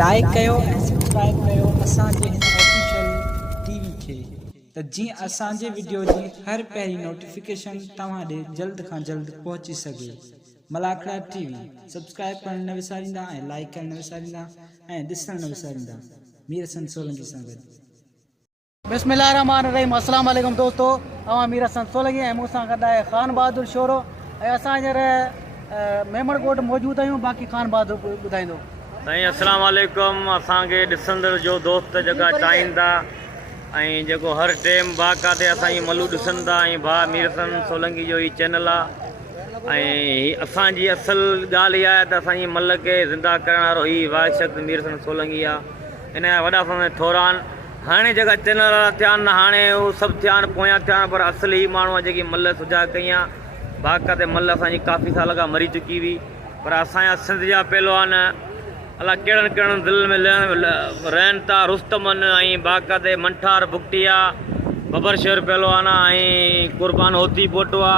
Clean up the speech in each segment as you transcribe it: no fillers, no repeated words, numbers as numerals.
Like कयो ऐं subscribe कयो असांजे हिन ऑफिशियल टीवी खे त जीअं असांजे वीडियो जी हर पहिरीं नोटिफिकेशन तव्हां ॾे जल्द खां जल्द पहुची सघे। मलाखड़ा टीवी सब्सक्राइब करण न विसारींदा ऐं लाइक करण न विसारींदा ऐं ॾिसण न विसारींदा। मीर हसन सोलंकी सां गॾु। बिस्मिल्लाहिर्रहमानिर्रहीम। अस्सलाम वालेकुम दोस्तों, अवां मीर हसन सोलंकी ऐं मूंसां गॾु आहे ख़ान बहादुर शोरो ऐं असां हींअर मेमणकोट मौजूदु आहियूं। बाक़ी ख़ान बहादुर ॿुधाईंदो। साईं अस्सलाम वालेकुम। असांखे ॾिसंदड़ जो दोस्त जेका चाहिनि था ऐं जेको हर टाइम बाक़ाते असांजी मलू ॾिसनि था ऐं भाउ मीर हसन सोलंकी जो ही चैनल आहे ऐं असांजी असल ॻाल्हि इहा आहे त असांजी मल खे ज़िंदा करण वारो ही वाहिद शख़्स मीर हसन सोलंकी आहे। इन जा वॾा फन थोरा आहिनि। हाणे जेका चैनल वारा थिया आहिनि हाणे उहे सभु थिया आहिनि पोयां थिया आहिनि, पर असली माण्हू आहे जेकी मल सुजाॻ कई आहे। बाक़ाते मल असांजी काफ़ी साल खां मरी चुकी हुई, पर असांजा सिंध जा पहलवान अलाह कहिड़नि कहिड़नि दिलि में रहनि था। रुस्तमन ऐं बाक़ाते मंठार बुकटिया बबर शेर पहलवान ऐं कुर्बान होती पोटवा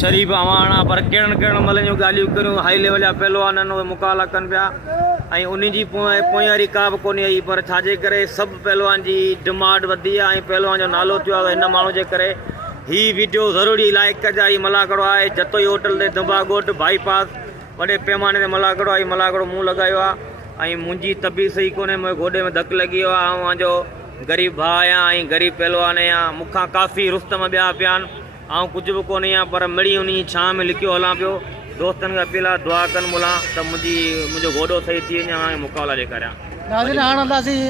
शरीफ़ अवाना, पर कहिड़नि कहिड़नि मल जूं ॻाल्हियूं करियूं। हाई लेवल जा पहलवान आहिनि, उहे मुक़ाबला कनि पिया ऐं उन जी पोयारी का बि कोन्हे आई, पर छाजे करे सभु पहलवान जी डिमांड वधी आहे ऐं पहलवान जो नालो थियो आहे। हिन माण्हू जे करे हीअ वीडियो ज़रूरी लाइक कजा। ही मलाखड़ो आहे जतोई होटल ते दुंबागोट बाईपास वॾे पैमाने ते मलाखड़ो आहे। मलाखड़ो मूं लॻायो आहे ऐं मुंहिंजी तबीअत सही कोन्हे, मुंहिंजे गोॾे में धकु लॻी वियो आहे। ऐं जो ग़रीब भाउ आहियां ऐं ग़रीब पहलवान आहियां। मूंखां काफ़ी रुस्तम ॿिया पिया आहिनि, ऐं कुझु बि कोन्हे आहियां, पर मिड़ी उन छां में लिखियो हलां पियो। दोस्तनि खां अपील आहे दुआ कनि मुला त मुंहिंजो गोॾो सही थी वञे ऐं मुक़ाबला ॾेखारियां। नाज़रीन, हाणे हलंदासीं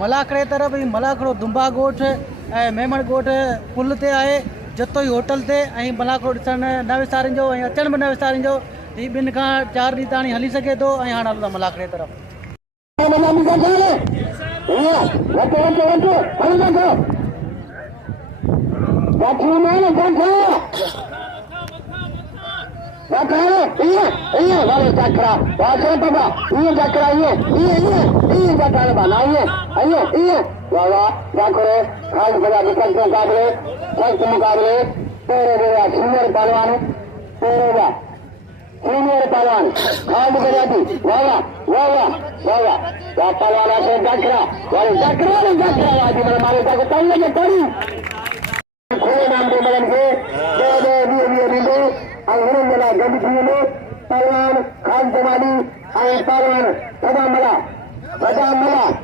मलाखड़े तरफ़। मलाखड़ो दुंबागोट ऐं मेमणकोट पुल ते आहे, जतोई होटल ते। ऐं मलाखड़ो ॾिसण न विसारिजो ऐं अचण बि न विसारिजो। हीअ 2 खां 4 ॾींहं ताणी हली सघे थो। ऐं हाणे हलंदा मलाखड़े तरफ़। सीनियर पहलवान खान गुजराती वाह वाह वाह वाह पहलवान से जकरा वाले जकरा वाजी मेरे मारे को तल लगे पड़ी खोले नाम दे मलन के दे वीडियो अंग्रेज मेला गंदी में पहलवान खान जमाली आई पहलवान सदा मला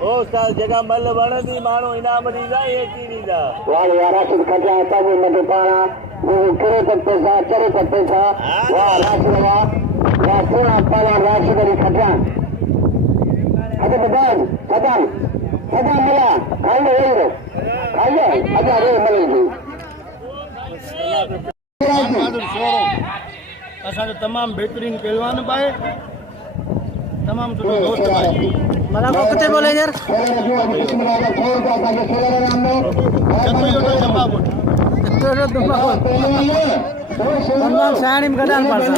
ओ साल जगह मल वणदी मानो इनाम दीदा ये दीदा वाले यारा से खजा था वो मत पारा वो करे पत्ते सा चरे पत्ते सा वाह राशिद वाह पूरा पाला राशिद अली खजा अरे बदान सदा मला खाइए हीरो खाइए अजा रे मलेगी बहादुर शोरो असा जो तमाम बेहतरीन पहलवान बाए तमाम सुठो दोस्त बाए। मला को किथे बोले यार साणीम गडान पासा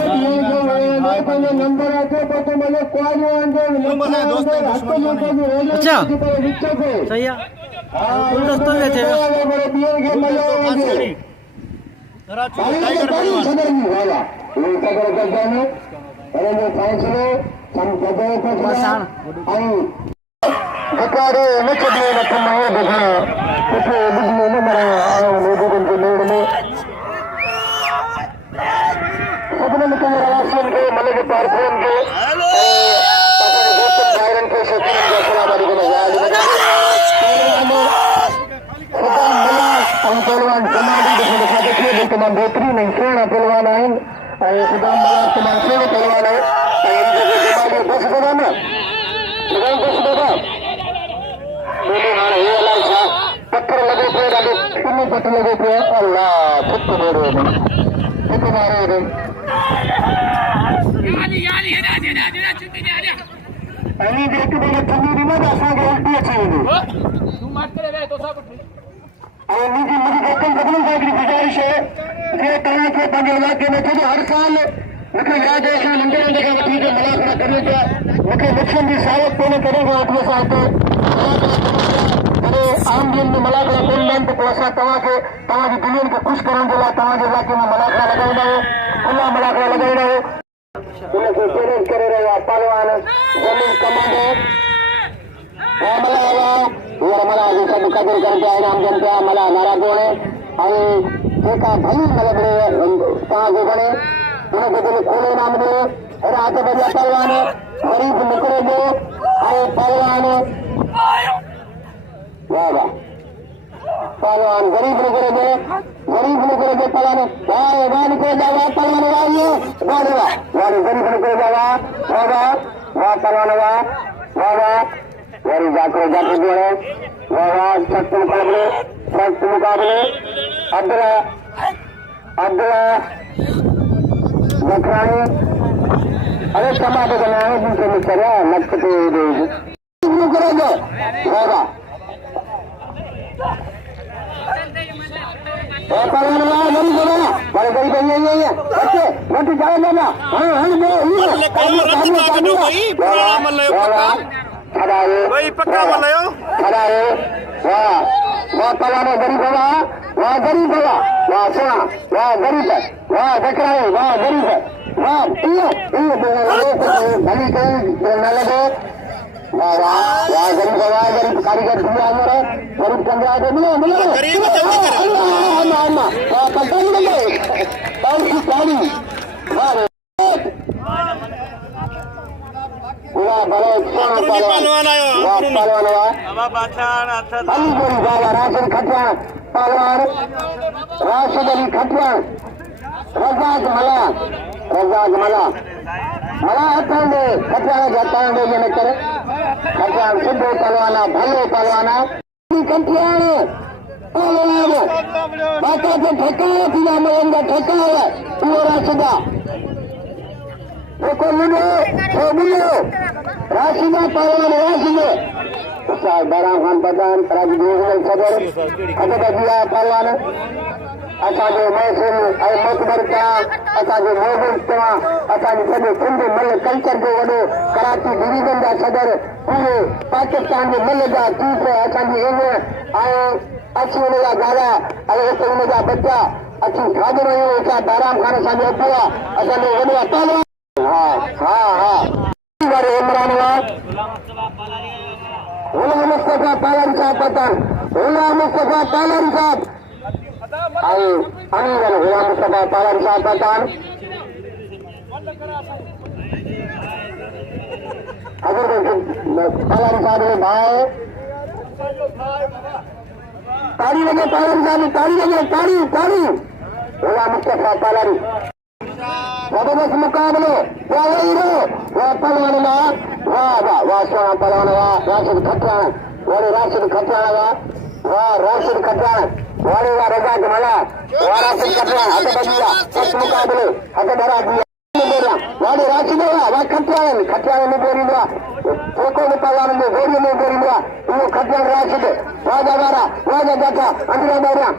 अच्छा सही है। फुल दोस्तों में थे भिखारी मुझे न कमाए देखना कुछ बुझने न मरा लोगों के नेड़ में सबने में कमरा वासियों के मले के पारफोन के दोस्तों भाईरन के शकीन के सलामती को नजायज खुदा मिला हम पहलवान जमाली दिखा देखिए तमाम बेहतरीन नहीं सोना पहलवान आए खुदा मिला तमाम सोना पहलवान है जमाली बस बना ना बस बना पत्थर लगे पे पत्थर लगे पे अल्लाह खुद मारे अली देख के तुम भी मत आसा के उल्टी अच्छी तू मत करे बे तो सब और मुझे देखकर बदल साहब की गुजारिश है कि तरह के बंदे इलाके में जो हर साल मुझे याद है कि नंबर नंबर का ठीक है मुलाकात करने का मुझे लक्ष्मण जी साहब को करेगा अपने साथ अरे आम दिन में मलाखड़ा कोन तो पोसा तव्हांखे तव्हांजी दिलनि खे ख़ुशि करण जे लाइ तव्हांजे इलाइक़े में मलाखड़ा लॻाईंदा आहियो। खुला मलाखड़ा लॻाईंदा आहियो। उनखे चैलेंज करे रहियो आहे पहलवान ज़मीन कमांडो भली मतलब कहाँ बने उनके दिल खोले नाम दे रात बढ़िया पहलवान गरीब निकले गए आए पहलवान वाह वाह पहलवान गरीब निकले गए पहलवान वाह निकले जावा पहलवान वाह गरीब निकले जावा वाह पहलवान वाह गरीब जाकर जोड़े वाह सख्त मुकाबले अब्दुल्ला जखरानी अरे टमाटर बनाए जिनसे मिस्टर लगते करेंगे होगा गरीब होगा वहाँ गरीब होगा वहाँ सोना वहाँ गरीब है वहाँ जकराई वहाँ गरीब है वहाँ भली बोलने लगे वहाँ गरीब होगा गरीब कारीगर दिया मेरे गरीब चंद्रा को मिले राशन खटवाण पहलवान राशिद अली खटवाण रजाक मला हथांडे खटवाण हथांडे जे न करे खटवाण सिद्धो पहलवाना भलो पहलवाना खटवाण पहलवान बाका से ठकाया थी मयंगा ठकाया वो राशिदा देखो मिलो राशिदा पहलवान राशिदे बाराम खान पठान सदर अजदिया पहलवान असांजो महसूल ऐं मोतबर कयां असांजो मोहबूब चवां असांजे सॼे सिंध मल कल्चर जो वॾो कराची डिवीजन जा सदर पूरे पाकिस्तान जे मल जा चीफ असांजी ऐं अची हुन जा गाला ऐं हिते हुन जा बच्चा अची खाधो रहियूं असां बाराम खान असांजो अबू आहे असांजो वॾो पहलवान हा इमरान हुआ गुलाम मुस्तफा पालारी साहब पठान गुलाम मुस्तफा पालारी साहब अमीर गुलाम मुस्तफा पालारी साहब पठान अगर पालारी साहब के भाई ताड़ी लगे पालारी साहब ताड़ी लगे ताड़ी गुलाम मुस्तफा पालारी जबरदस्त मुकाबले पहलवान वाह सोना पहलवान राशिद खटवाण वाले राशिद खटवाण राशिद खटवाण वाले रजाक मला राशिद खटवाण हथ बदिया सख्त मुकाबले हथ धरा दिया वाले राशिद खटवाण में बोरींदा कोको में पहलवान में गोरी में बोरींदा वो खटवाण राशिद वाजा वारा वाजा जाता अंदर बैठा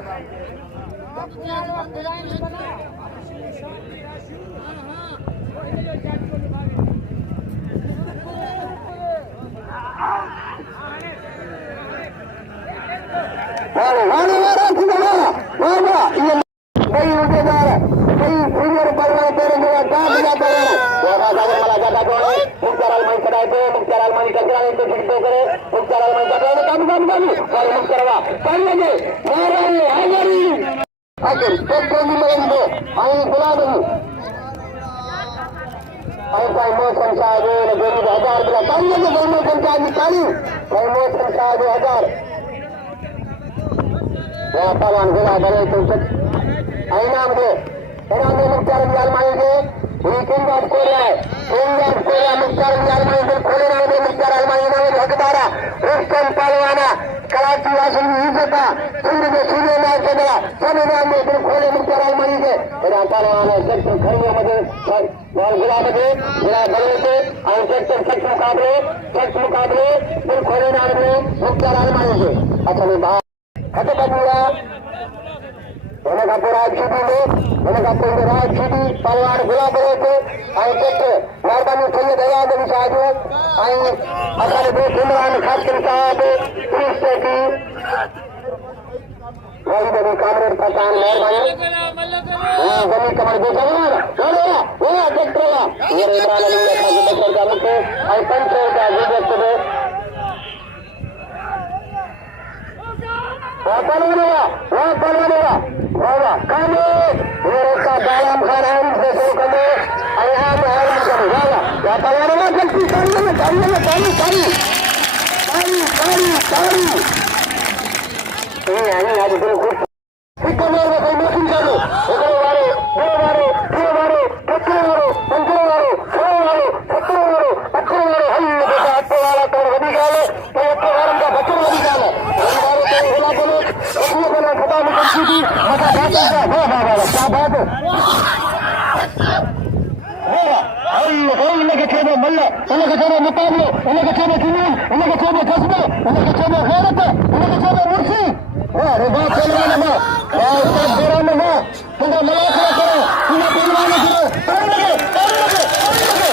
पहलवान गुला बड़े इनाम दे मुख्तार अलमारी के मुख्तार अलमारी खोले नाम दे मुख्तार अलमारी नाम हकदारा रुस्तम पहलवाना कराची वासिन इज्जत सिंध के सूर्य नाम से बड़ा सब नाम दे खोले मुख्तार अलमारी के पहलवान सेक्टर खरीदे मजे गुला बजे गुला बड़े से सेक्टर सख्त मुकाबले खोले नाम दे मुख्तार अलमारी के अच्छा नहीं हथ बदिया राज छुटी पहलवान गुला बड़े थे मेहरबानी सैयद अयाद अली साहब असांजे दोस्त इमरान खासिम साहब कामरेड पठान मेहरबानी जमी कमर जो इमरान अली का मुख्य पंच का पहलवान वाह काले मेरे का दालाम खान आम से शुरू करने आम करे वाह या पहले ना जल्दी ताली ये आने आज बिल्कुल एक मार में कोई मशीन चालू ओकरे वाले दो मारो पत्थर मारो पंजर मारो छह मारो पत्थर मारो हल्ले बेटा अट्टे वाला तो वही गाले तो अट्टे वाला का बच्चा वही गाले हमारे तो हिला बोलो अपने बोला खता में कंसीडी मजा खाता है वाह क्या बात है उनके चेहरे मल्ला उनके चेहरे मुकाबले उनके चेहरे जुनून उनके चेहरे जज्बे उनके चेहरे गैरत उनके चेहरे मुर्शी अरे बात चलवा ना और सब देरा में ना तुम मलाखा करो तुम पहलवान करो लगे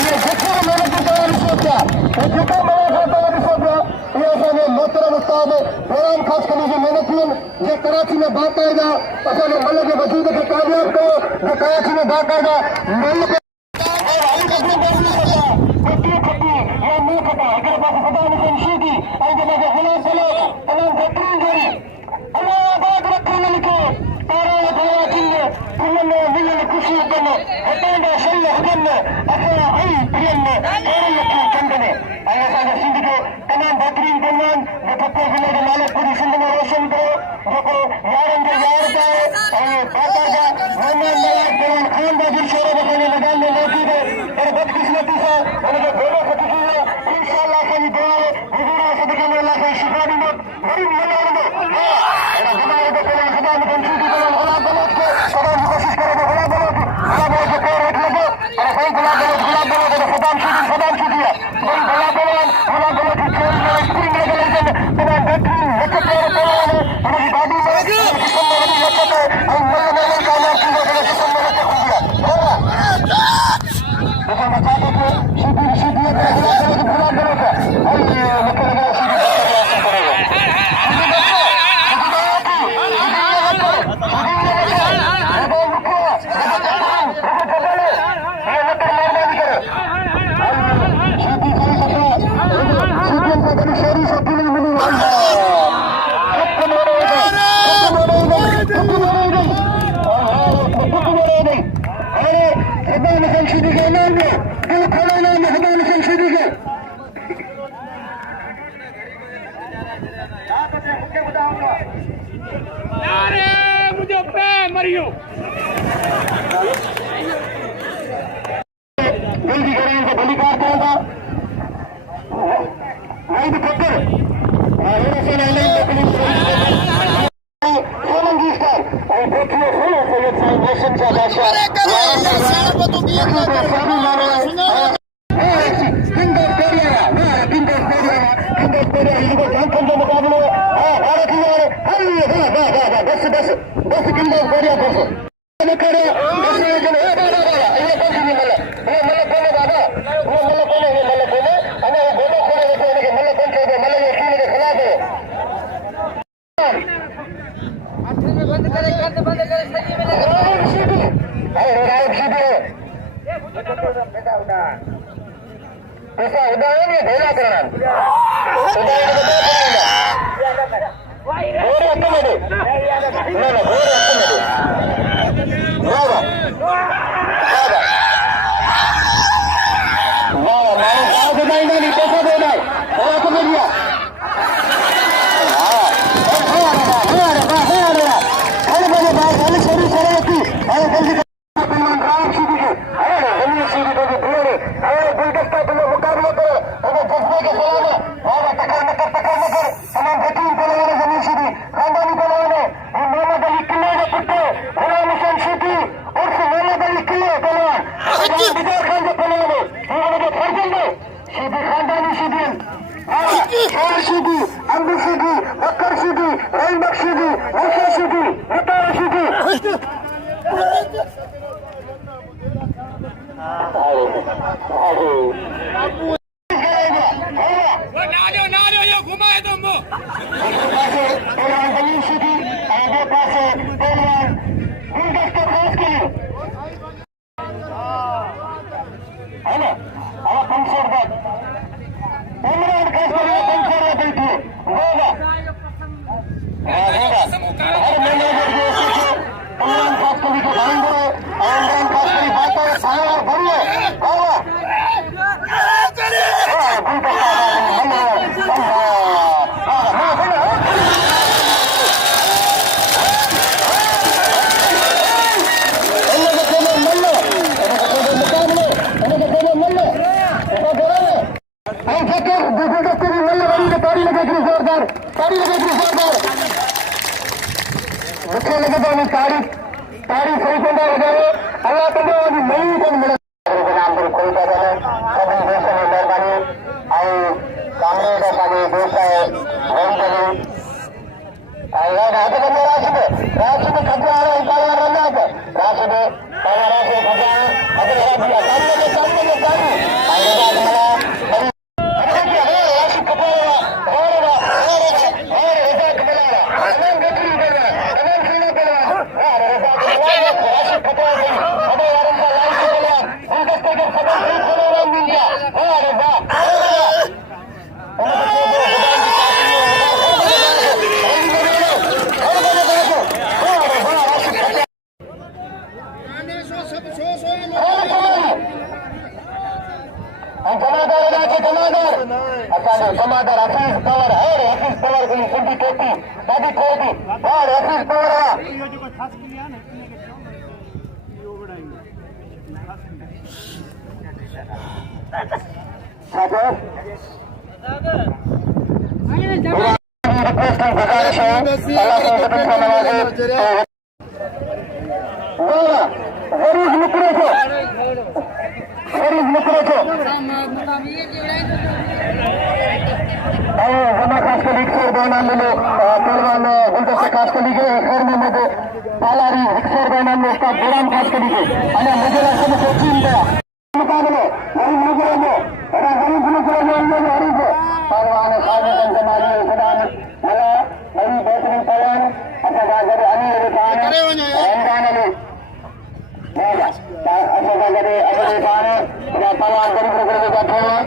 ये जितना मैंने की तैयारी सोचा और जितना मलाखा तैयारी सोचा ये सारे मोहतरम उस्ताद बयान खास करने की मेहनत की जो कराची में बात आएगा असल मल्ल के वजूद के कामयाब को जो कराची में बात आएगा मल्ल के तमाम बेहतरीन कल्याण जो खत्ते जिले के मालिक पूरी सिंध में रोशन करो जो यारन के यार का बाता का मोहम्मद मलाक जवान खान का दिल शेर बखाने मैदान में मौजूद है और बदकिस्मती से उनके बेड़ों को दिखी है इंशाअल्लाह से दुआ है हुजूर से दिखाने अल्लाह से शिफा दी मत बड़ी मजा दे और हमारे को पहले खुदा में कंसीडी को गुलाब बलोच को कदम की कोशिश करो गुलाब बलोच के पैर उठ लगे और कोई गुलाब बलोच को खुदा की दिया बड़ी गुलाब बलोच की खेल में स्प्रिंग लगे तमाम बेहतरीन लचक और पहलवान हमारी बॉडी में जिस्म में बड़ी लचक है और नए कामयाब चीजों के जिस्म में लचक हो गया जैसा मैं चाहता कि सीधी गुलाब बलोच है और ये मतलब मुझे पे मरियो जल्दी करें इनको बलिकार करेगा नहीं भी पत्थर सोलंगी स्टाइल और देखिए सोलह सैयद साहब नेशन का बादशाह मुकाबले बस किंदर कोरिया बस करे ऐसा उदाहरण ये भेला करना हर मैनेजर जो कल्याण खास करी के भाईंदो कल्याण खास करी बातो सारा भरियो बाबा ताड़ी सही कंदा वजावे अल्लाह तुमो आज नई दिन मिले नाम पर कोई बात नहीं सभी देशों में मेहरबानी आई कामरे का पानी देश है होम चली आई रात में राशि में खर्चा आ रहा है काला रंगा है राशि में काला राशि खर्चा अगर राशि का सामने में गाड़ी आई रात में राशि कपाला और जमादार हफीज पवर और हफीज पवर की सुंदी टोपी दादी कोटी और हफीज पवर पालारी रिक्सर बैनर में उसका गुलाम खास करी के अने मुझे लगता है सोचिन दया मुकाबले गरीब मुकरे में अरे गरीब मुकरे में अंदर गरीब भगवान साधु संत मारी खुदा ने मला बड़ी बेहतरीन पवन अच्छा गाजर अनिल खान रमजान अली बोला अच्छा गाजर अनिल खान या पवन गरीब मुकरे में बैठे हैं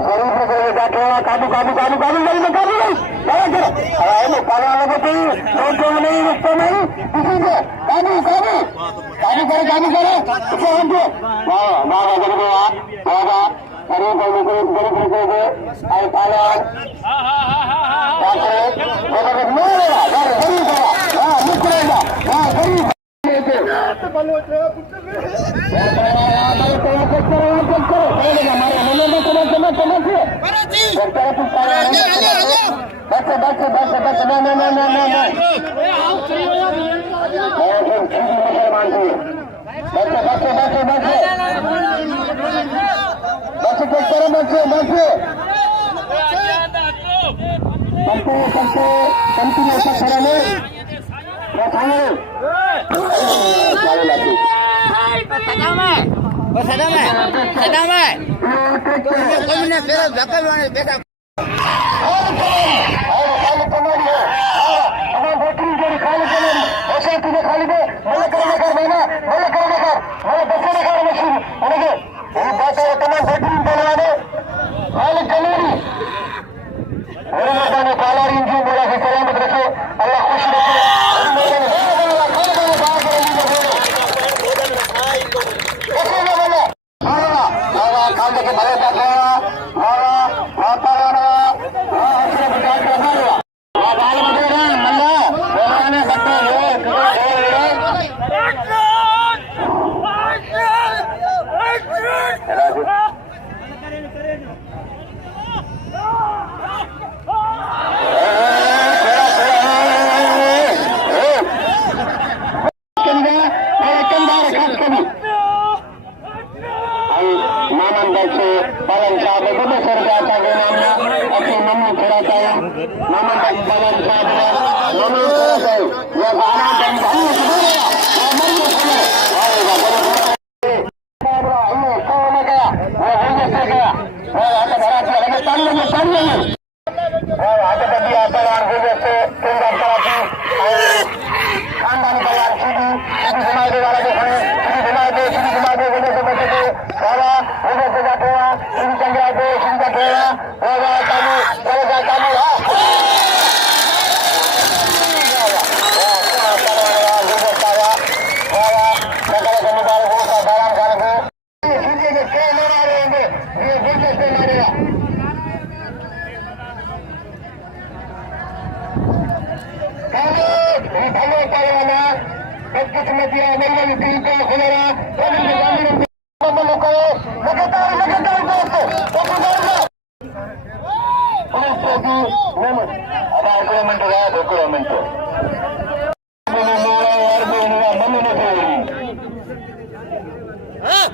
गरीब मुकरे में बैठे हैं काबू काबू काबू काबू नहीं काबू नहीं अरे पवन को तो रोको नहीं रुकते नहीं किसी से काबू काबू काबू करे अच्छा हमको वाह वाह गरीब वाह गरीब को आई पालन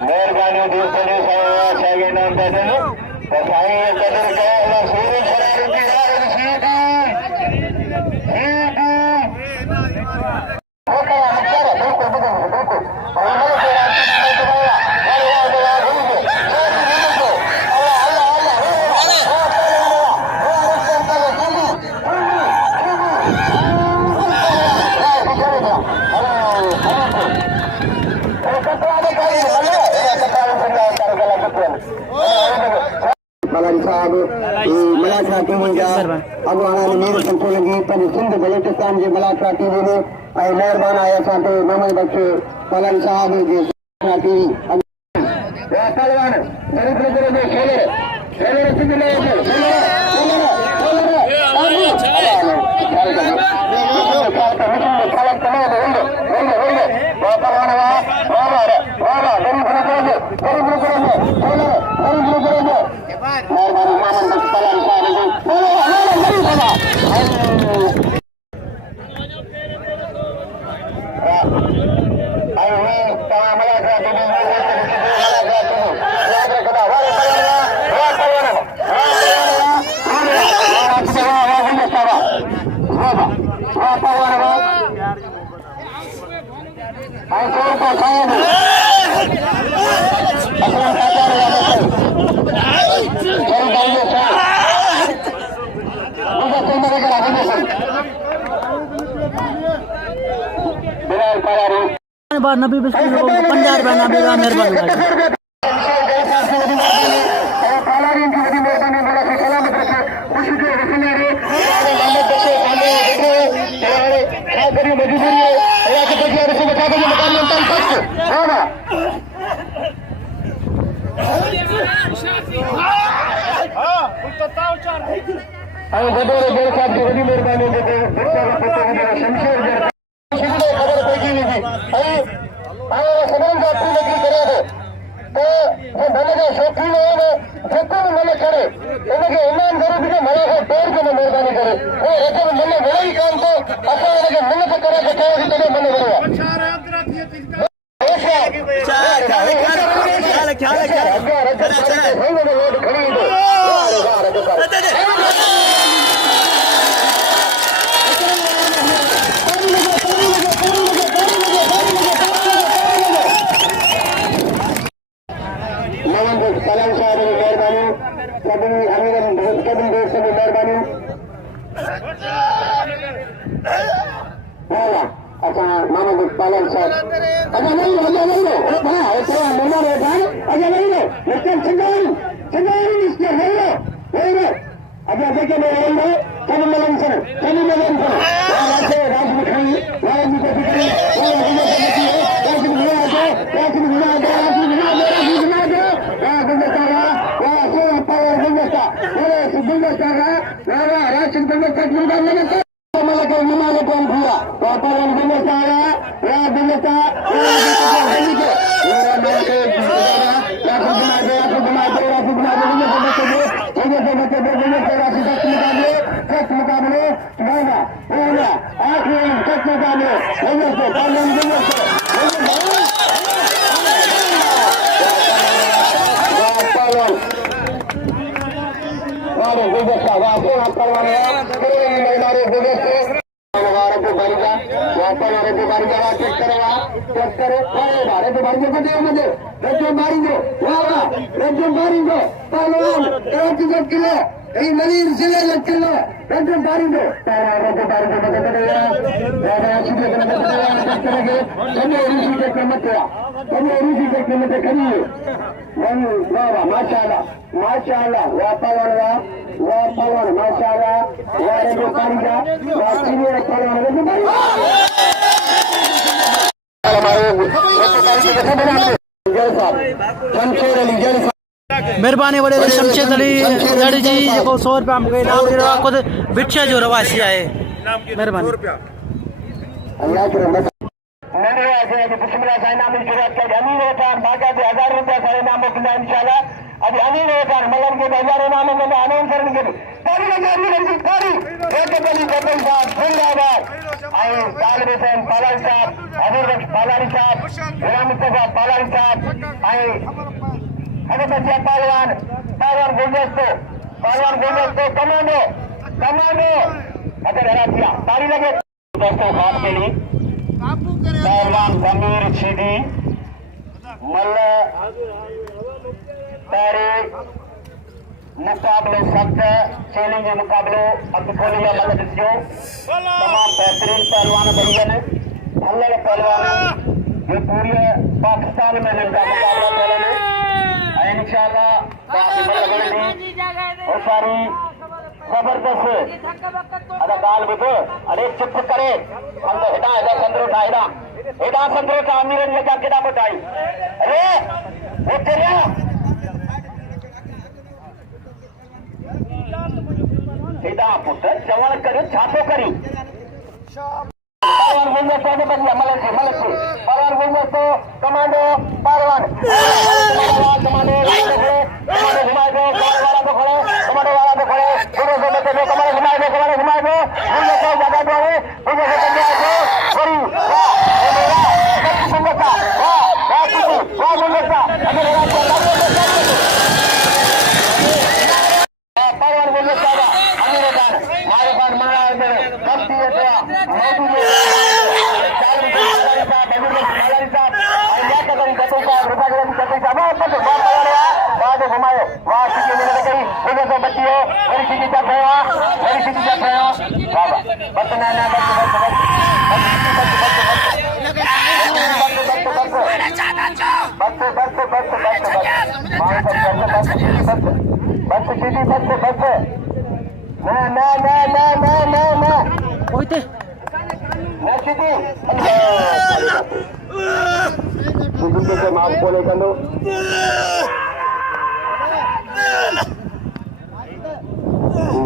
मेहरबानी दोस्तों सागे नाम पैदल कदर साहब मलाखा टीवी जा अॻुवाणा मीर संतो लॻी पंहिंजी सिंध बलोचिस्तान जे मलाखा टीवी में ऐं महिरबान आहे असां ते मोहम्मद बख्श पलन साहब जे टीवी पहलवान गरीब नगर जो खेलर सिंध नबी बिस्कुट 50 रुपया नबी का मेहरबानी मेहरबानी वॾे शमशेद अली जड़ जी जेको 100 रुपया मूंखे इनाम ॾिनो आहे ख़ुदि भिठिया जो रवासी आहे। महिरबानी। नंढे अॼु बिस्मिल्लाह सां इनाम जी शुरूआत कई अमीर वठान बाक़ाइदे 1000 रुपया सां इनाम मोकिलींदा इंशाल्लाह अॼु अमीर वठान मलन खे 1000 इनाम मिलंदा अनाउंसरनि खे तारी लॻे अमीर जी तारी रेतबली बदल साहब जिंदाबाद ऐं तालिब हुसैन पालारी साहब हज़ूर बख्श पालारी साहब गुलाम मुस्तफा पालारी साहब ऐं हज़रत पहलवान गुलदस्तो कमांडो अगर हरा दिया ताली लगे दोस्तों खास के लिए पहलवान गंभीर सीधी मल्ल तारे मुकाबले सख्त चैलेंज मुकाबलो अब खोले या मल्ल जो तमाम बेहतरीन पहलवान बनियन हल्ले पहलवान जो पूरे पाकिस्तान में इनका मुकाबला करेंगे इंशाल्लाह और सारी जबरदस्त अदा गाल बुध अरे चुप करे हम तो हेडा हेडा संद्रो का अमीर लगा केड़ा बताई अरे वो तेरा हेडा पुत्र जवान करे छापो करी पहलवान गुलदस्तो ने बदला मलक से पहलवान गुलदस्तो कमांडो पहलवान कमांडो घुमाए दो वाला तो खड़े कमांडो वाला तो खड़े दोनों से बच्चे दो कमांडो घुमाए दो गुलदस्तो जगह दो है गुलदस्तो बंदे दो बड़ी वाह गुलदस्ता वाह गुलदस्ता अगर पहलवान गुलदस्ता अमीर खान मारे खान मना दे गलती है होते माफ बोले कंदो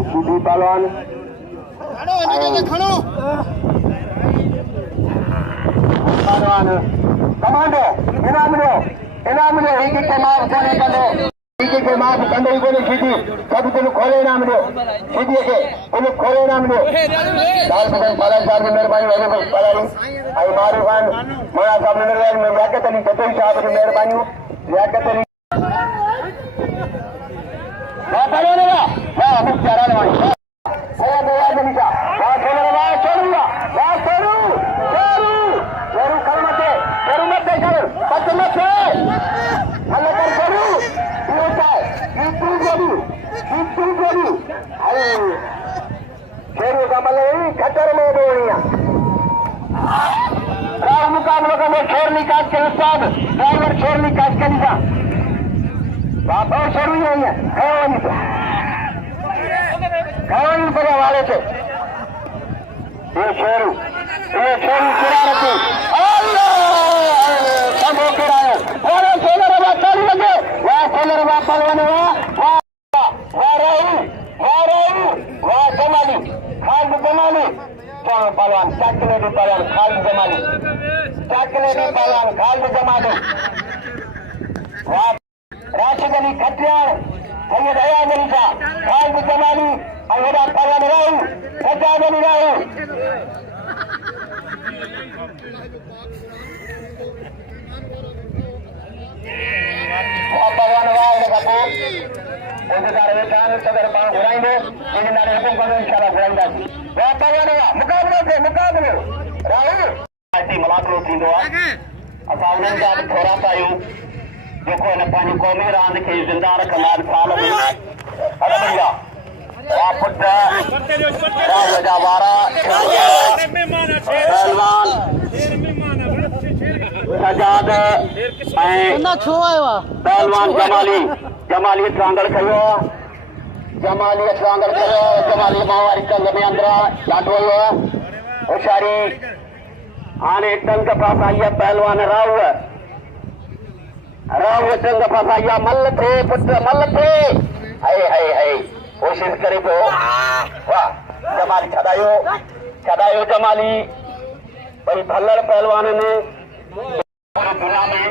सीधी पहलवान पहलवान कमांडो इनाम दो हिक के माफ बोले कंदो हिक के माफ कंदो ही बोले सीधी सब तुम खोले इनाम दो सीधी के तुम खोले इनाम दो दाल बदन पाला साहब की मेहरबानी वजह से पालाई आई मारू खान मना साहब ने में लियाकत अली कतई साहब की मेहरबानी लियाकत अली वाह पहलवान वाह मुख्तार अलवानी वाह वाह जनिका वाह खेलने वाह छोड़ूंगा वाह छोड़ू कर मत कर पत मत हल्ला कर छोड़ू होता है तू गोली शेरू का मतलब खतर में दौड़िया राव मुकाबलों का मैं छोड़नी काज के उस्ताद ड्राइवर छोड़नी काज के निशा बाप और छोड़ ही नहीं है कौन पड़े वाले थे ये शेरू शरारती सब हो के रहा है सोलर बात चालू लगे वह सोलर बात पहलवान वाह जमाली खालिद जमाली पहलवान चॉकलेटी पहलवान खालिद जमाली राशिद अली खटियार सैयद अयाज अली शाह खालिद जमाली अहदा पहलवान राहू सजाद अली राहू पहलवान वाह इंतजार वेठान सदर पाण घुराईंदो लेकिन नाले हुकुम कंदो इंशाल्लाह घुराईंदासीं वाह पहलवान वाह मुक़ाबिलो राहुल पार्टी मुलाक़ात थींदो आहे असां उन्हनि जा बि थोरा आहियूं जेको हिन पंहिंजी क़ौमी रांदि खे ज़िंदा रखंदा आहिनि साल में अरे भैया वाह पुट राहुल जा वारा पहलवान सजाद ऐं छो आयो आहे पहलवान जमाली ट्रांगल कयो जमाली मावारी टंग में अंदर ॾाढो होशियारी हाणे टंग फासाई आहे पहलवान राव टंग फासाई आहे मल थे पुट मल थे हाय कोशिश करे पियो वाह जमाली छॾायो जमाली भाई भल्लड़ पहलवान ने पूरी दुनिया में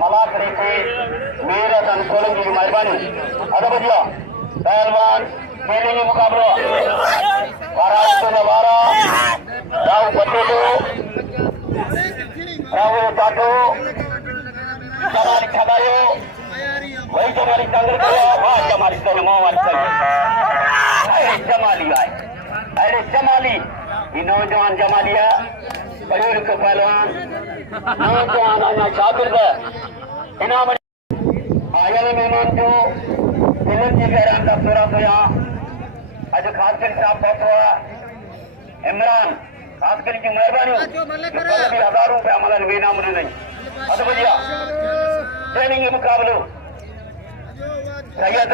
मलाखड़ी से मेरे सन सोलंकी की मेहरबानी। अरे भैया पहलवान खेलेंगे मुकाबला महाराष्ट्र नवारा राहु पटेलो राहु टाटो जमाली खदायो वही जमाली कांग्रेस वहाँ जमाली अरे जमाली आए अरे जमाली ये नौजवान जमालिया बड़े के पहलवान नौजवान आना शाबिर इनाम आयल मेहमान जो फिल्म जी गैरान का पूरा तो यहाँ आज खासकर साहब बहुत हुआ इमरान खासकर की मेहरबानी भी 1000 रुपया हमारा इनाम नहीं अब भैया ट्रेनिंग के मुकाबले सैयद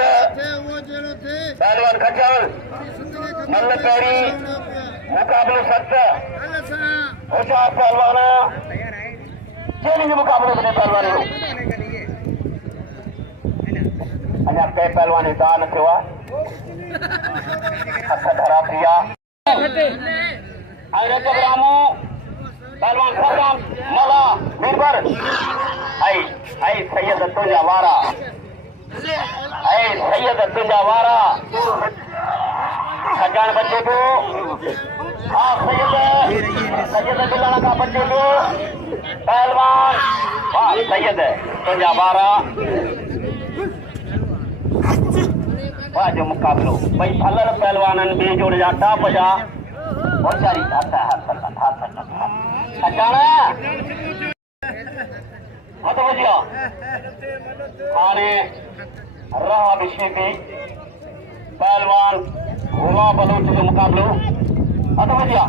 पहलवान खचाल मल्ल पैरी मुकाबले सख्त होशियार पहलवाना ट्रेनिंग के मुकाबले बने पहलवान अञा कई पहलवान दान थियो आहे हथ धरा थिया ऐं रजब रामू पहलवान खदाम मला बीरबर ऐं सैयद तुंहिंजा वारा सैयद तुंहिंजा वारा खजान बचे थो हा सैयद दिलाना का बचे थो पहलवान वाह सैयद तुंहिंजा वारा वाह जो मुकाबलो भाई भल्लड़ पहलवानन बे जोड़ जा टाप जा होशियारी खजाना मत बजिया हाणे रहा अभिषेक पहलवान गुलाम बलूच जो मुकाबलो मत बजिया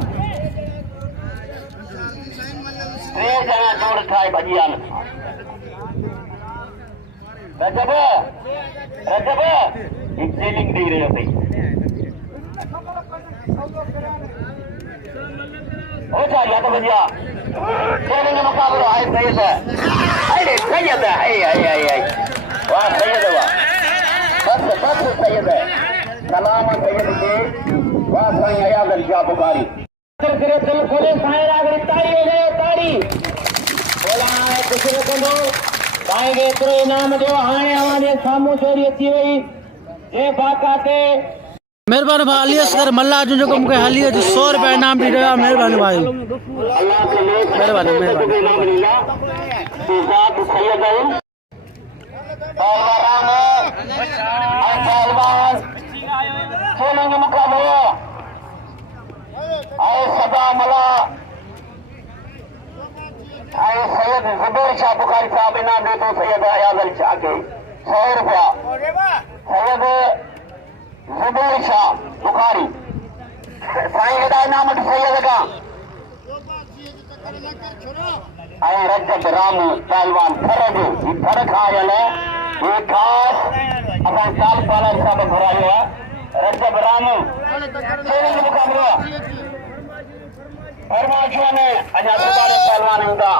3 ॼणा जोड़ ठाहे भॼी आन रजब एक ट्रेनिंग दे रहे थे हो जाए या तो भैया ट्रेनिंग का मुकाबला है सैयद अरे सैयद है वाह सैयद वाह बस सैयद है सलाम सैयद के वाह साईं अयादल शाह बुखारी करे दिल खोले साईं आगरी ताड़ी हो गए ताड़ी बोला कुछ न कंदो पाएंगे एतिरो इनाम ॾियो हाणे हमारे साम्हूं छोरी अची वई ए बाकाते महिरबानी भाई अली असगर मल्ला जो जो मूंखे हाली 100 रुपया इनाम ॾई रहियो आहे महिरबानी भाई महिरबानी सैयद जुबैर शाह बुखारी साहब इनाम दे तो सैयद अयादल शाह के 100 रुपया सैयद जुबैर शाह बुखारी साईं हेॾा इनाम वटि सैयद खां ऐं रजब रामू पहलवान थर जो ही थर खां आयल ये ख़ासि असां साल पाला साहब घुरायो आहे रजब रामू ट्रेनिंग मुकाबलो आहे परमाशा ने अञा सुभाणे पहलवान ईंदा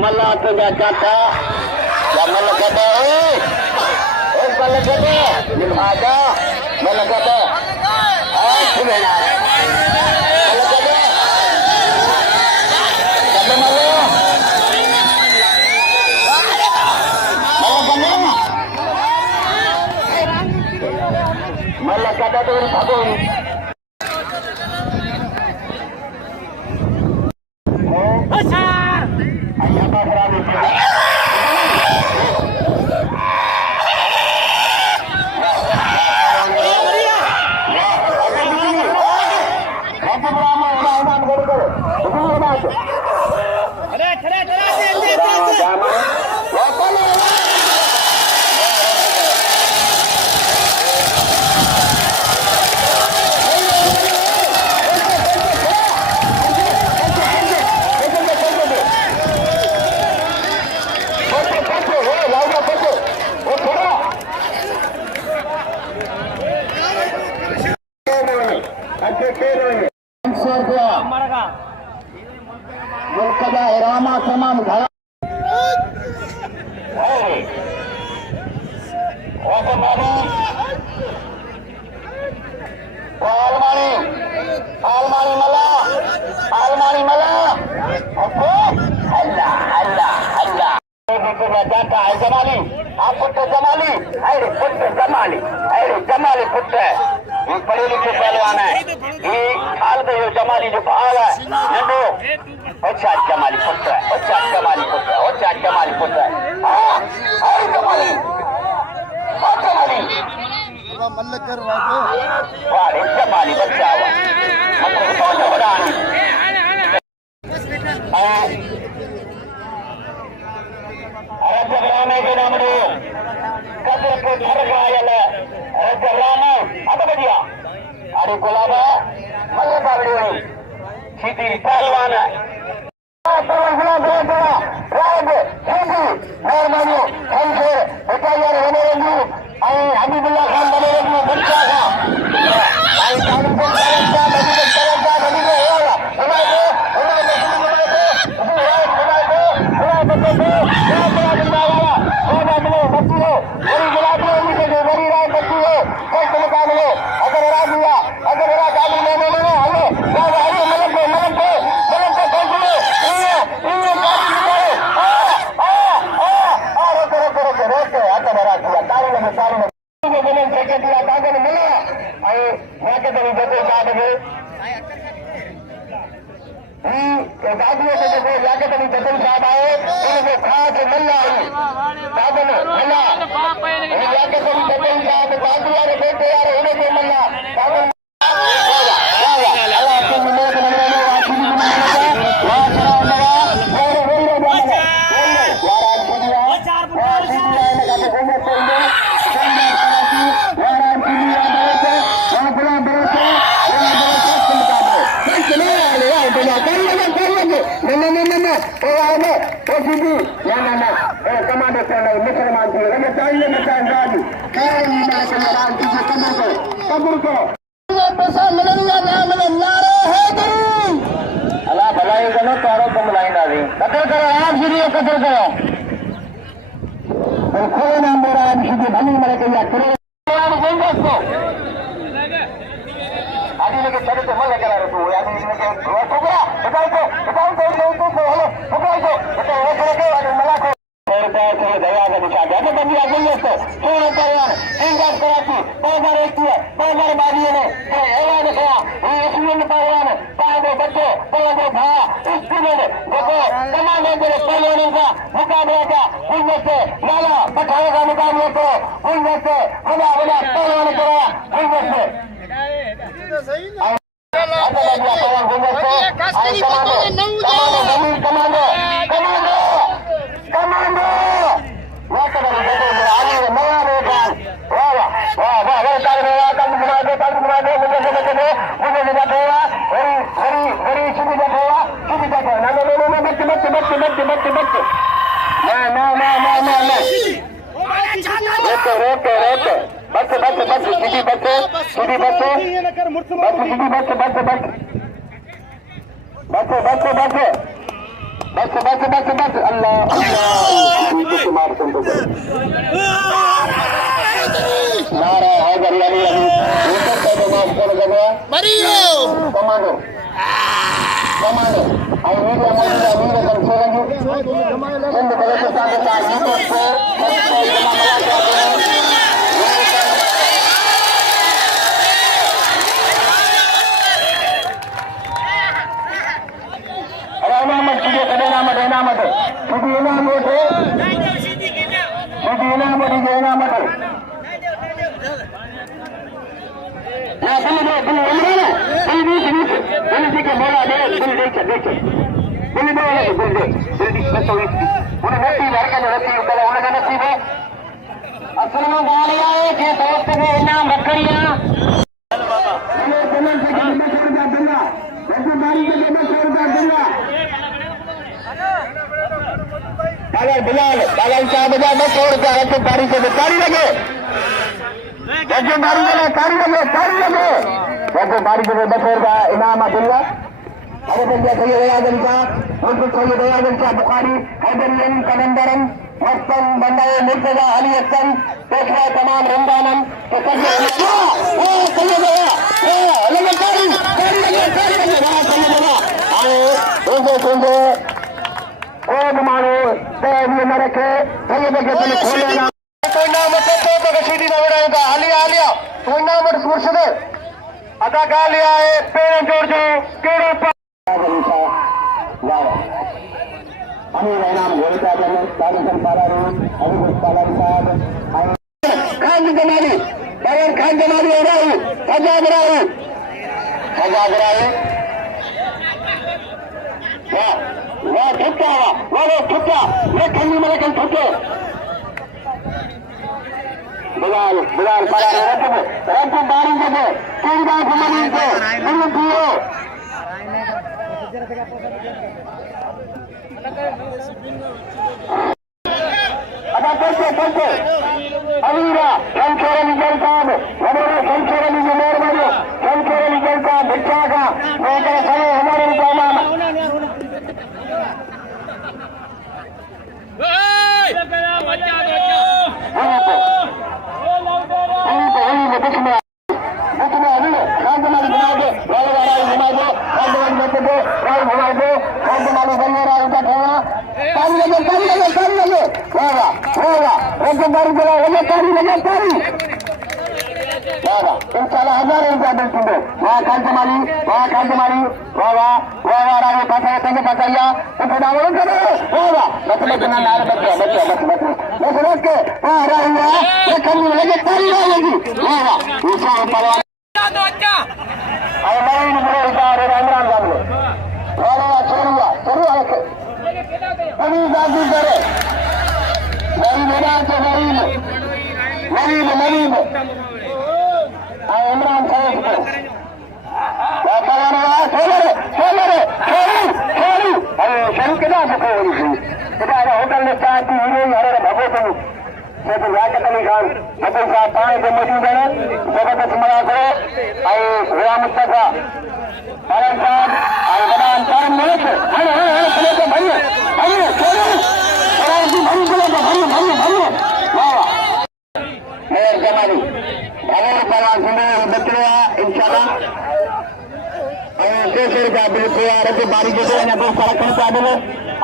मल्ला तुझा चाचा मल कटे मल कटे लिफाजा मल कटे मल कटे तो भगो मुल्क जा इरामा तमाम घणा आलमानी मला अल्लाह अल्लाह अल्लाह जाता है जमाली आप पुत्र जमाली अरे पुत्र जमाली अरे जमाली पुत्र है ये पढ़े लिखे पहलवान है ये खाल पे जमाली जो भाव है नंदो अच्छा जमाली पुत्र है अच्छा जमाली पुत्र है अच्छा जमाली पुत्र है अरे जमाली वाह जमाली बच्चा हुआ मतलब सोचो बड़ा रजरामे के नाम रो कदर को धरगायल रजरामे अब बढ़िया अरे गुलाबा मल्ले बाबड़ी हुई सीधी पहलवान है राग हिंदी मेहरबानी हमसे बताइए होने रही हबीबुल्लाह खान बने रही बच्चा था अरे भैया सैयद आजम का मुल्क सैयद आजम का बुखारी हैदरियन कलंदरन मस्तन बंदाए मुर्तजा अली हसन पेशवा तमाम रमजानन तो सब सैयद लगातार सुंदे ओ मानो ये न रखे सैयद के तने खोले ना कोई नाम तो सीधी ना बनाएगा आलिया आलिया कोई नाम मुर्शिद अदा गा लिया है पेड़ जोड़ जो केड़े खान जमाली बयान खान जमाली हो रहा हूँ हजार राहू वाह ठुक्का वाह ठुक्का मैं खंडी में लेकिन ठुके बिलाल पड़ा रब बारी जगह तीन बार घुमाने को गुरु दियो अदा करते अमीरा संचोर निजल साहब हमारे संचोर निजल मेहरबानी संचोर निजल का भिक्षा का मेरे समय हमारे इंशाल्लाह हजार रुपया बिल्कुल वहाँ खांचमाली वाह वाह राजे फंसा संगे फंसाइया उनको डालो करो वाह बस बचना नार बस रोक के वहाँ रहा ये खंडी लगे तारी रहेगी वाह ईसा परवान अरे मरीन बड़े इशारे इमरान साहब ने वाह छोड़ुआ अभी बाजी करे गरीब इमरान साहब होटल में चाय पी हरे भगो तुम याकत अली खान अब्दुल साहब पाए जो मौजूद है जबरदस्त मजा करो गुलाम मुस्तफा पालन साहब बदान चार मिनट बारी जो रखण पिया दिले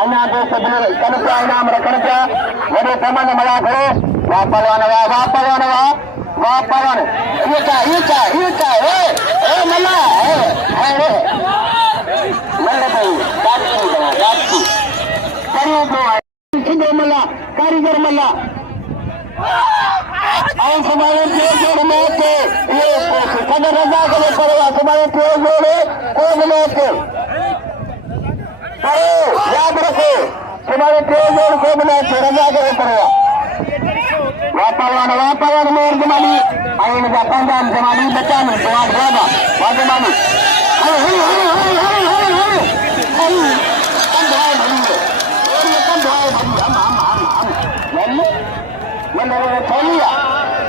अञा दोस्त कन पिया इनाम रखण पिया वॾे पैमाने मज़ा करो वाह पलवान वाह पलवान इहो छा मल्ला मल्ला कारीगर मल्ला सदर रज़ा करे पड़ेगा सुभाणे टे जोड़े कोई मैच याद रखो सुभाणे टे जोड़ कोई मैच रज़ा करे पड़ेगा वाह पलवान मेर जमाली इन जा पंजाब जमाली बच्चा में जवाब बाबा वाह जमाली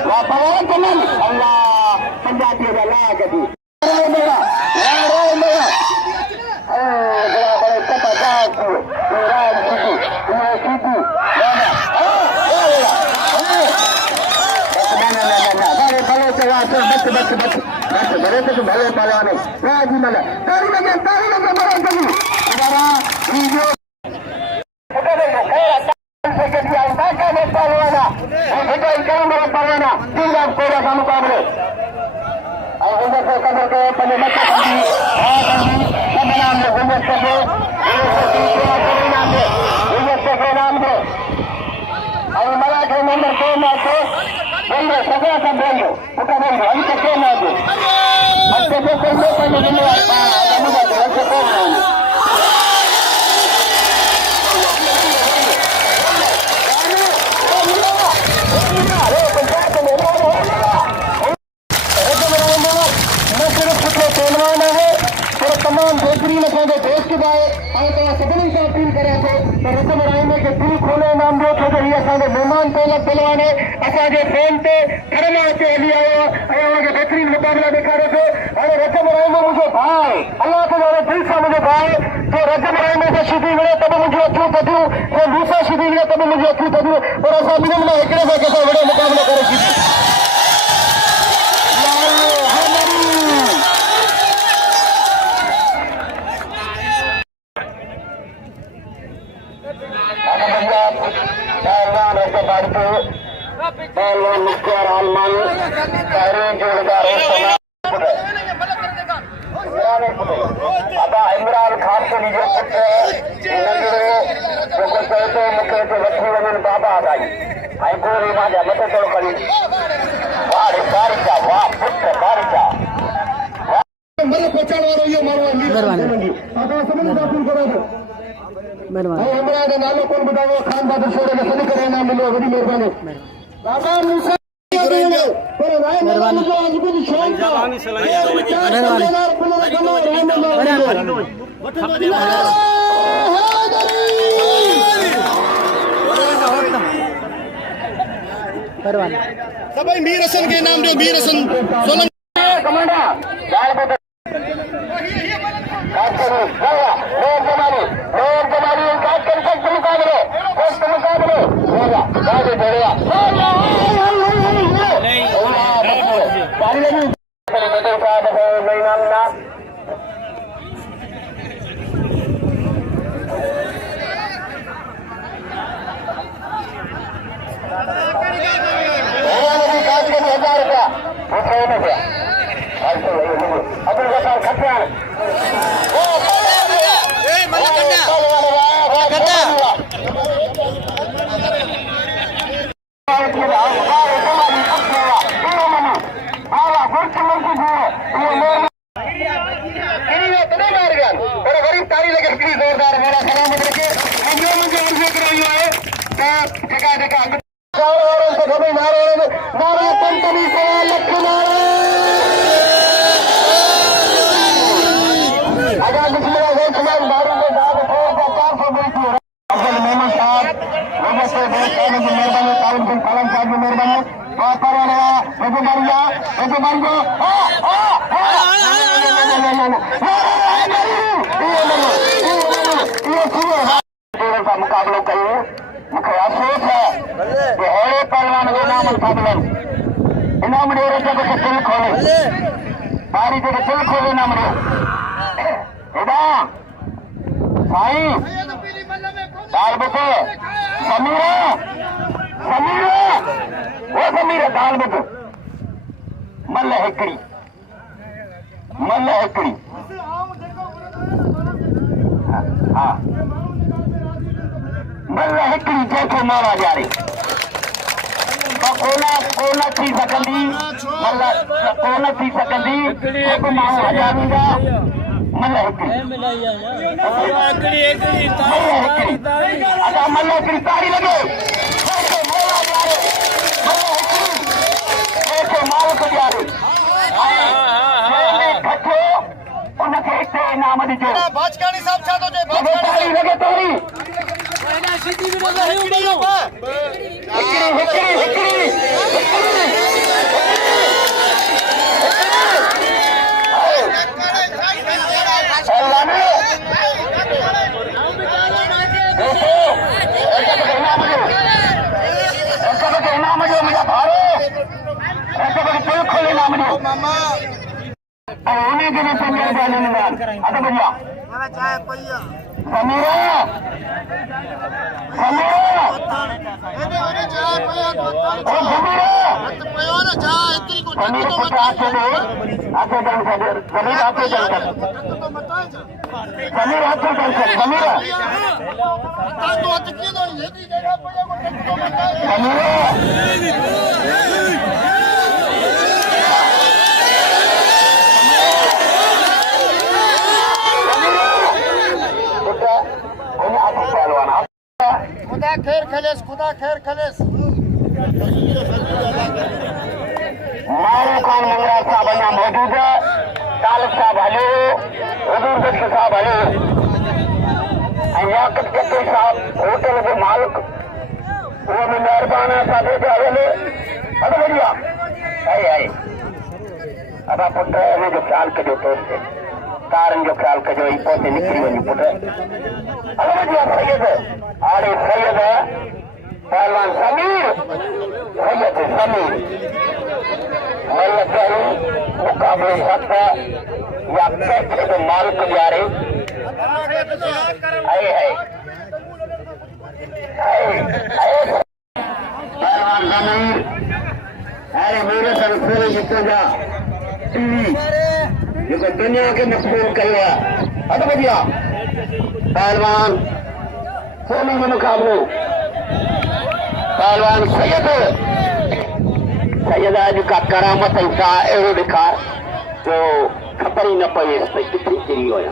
वाह पलवान कमल अल्लाह पंजाबी अल्लाह कभी भले पलवान राजी मला तारी लगे बड़ा कभी पलवाना तीन लाख कोड़ा का मुकाबले मला के नंबर को नाचो बोल रहे सगळं सब बोल दो उठा बोल दो अभी तक को नाचो अब तो कोई पहले तमाम बेहतरीन असांजे दोस्त बि आहे ऐं तव्हां सभिनीनि सां अपील करियां थो त रसम राइमे खे दिलि खोले इनाम ॾियो छो जो हीअ असांजो महिमान पहलवान असांजे फोन ते घर मां अचे हली आयो आहे ऐं हुनखे बेहतरीन मुक़ाबिला ॾेखारे थो हाणे रसम राइमे मुंहिंजो भाउ आहे अलाह त ॼाणे दिलि सां मुंहिंजो भाउ आहे जो रसम राइमे सां शिदी विड़े त बि मुंहिंजूं अखियूं थधियूं जो मूंसां शिदी विड़े त बि मुंहिंजूं अखियूं थधियूं पर असां ॿिन्हिनि मां हिकिड़े सां कंहिंसां वॾो मुक़ाबिलो करे छॾियो पहलवान मुख्तार आलमान तारीख आता इमरान खान के लिए पुत्र जो कहते मुखे से वठी वञनि बाबा भाई ऐं गोरी मां मथे थोरो करी वाह बारिशा वाह पुत्र बारिशा मल पहुचाइण वारो इहो माण्हू आहे असां सभिनी दाख़िल करो ऐं इमरान जो नालो कोन ॿुधायो खान बहादुर शोर खे सॾु करे इनाम मिलियो वॾी महिरबानी बाबा मूंसां पर रहमान जो आज भी शान था सभई मीर हसन के नाम जो मीर हसन सोलन कमांडा लाल बदल मुकाबलो कयो मूंखे अफ़सोस है कि अहिड़े पहलवान जो इनाम मुक़ाबलनि इनाम ॾियो रखे खे दिलि खोले ॿारी खे दिलि खोले इनाम ॾियो हेॾा साईं दाल बुक समीरा समीरा वो समीरा दाल बुक मल हिकिड़ी हा मल हिकिड़ी जंहिंखे मोड़ा ॾियारे कोन थी सकंदी कोन थी सकंदी हिकु माण्हू हज़ार ईंदा मल हिकिड़ी असां मल हिकिड़ी ताड़ी लॻे मालिक ॾियारे घटो उनखे हिते इनाम ॾिजो भाजकानी साहब छा थो चए ताड़ी लॻे ताड़ी इनाम जो मुंहिंजा भाड़ो खोले इनाम ॾियो ऐं उनखे बि पंहिंजे अधु बढ़िया समीरा खुदा खैर खलेस मारू खान मंगरा साहब अञा मौजूद है तालिब साहब हलियो हुजूर साहब हले याकत कत्ते साहब होटल के मालिक वो भी मेहरबान है साथे के हले अरे बढ़िया है अब पुत्र ने जो ख्याल कजो तो कारण जो ख्याल कजो ई पोते निकली वनी पुत्र अरे बढ़िया सैयद आड़े सैयद पहलवान समीर सैयद समीर मल्लकारी मुकाबले सकता या पैसे के मालिक जा रहे पहलवान समीर अरे मेरे सर खोले जितना जा टीवी जो दुनिया के मकबूल करेगा अब बढ़िया पहलवान सोनी में मुकाबले पहलवान सैयद आज का करामत ऐसा एड़ो दिखार जो खबर ही न पई कितनी चिरी होया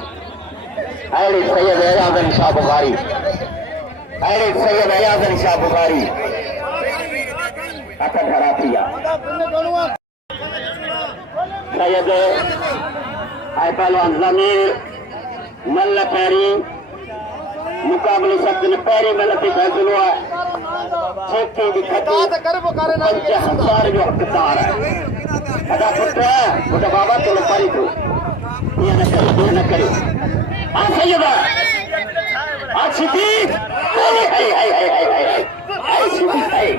अरे सैयद अयाज़न शाह बुखारी अरे सैयद अयाज़न शाह बुखारी आता धरा थिया सैयद आए पहलवान जमीर मल्ल पैरी मुकाबले शब्द ने पैरी मल्ल के फैसलो है छेती की खती 5000 जो हकदार है अदा पुत्र उठा बाबा तो पारी को ये न करे आ सैयदा आ सिटी हाय सिटी हाय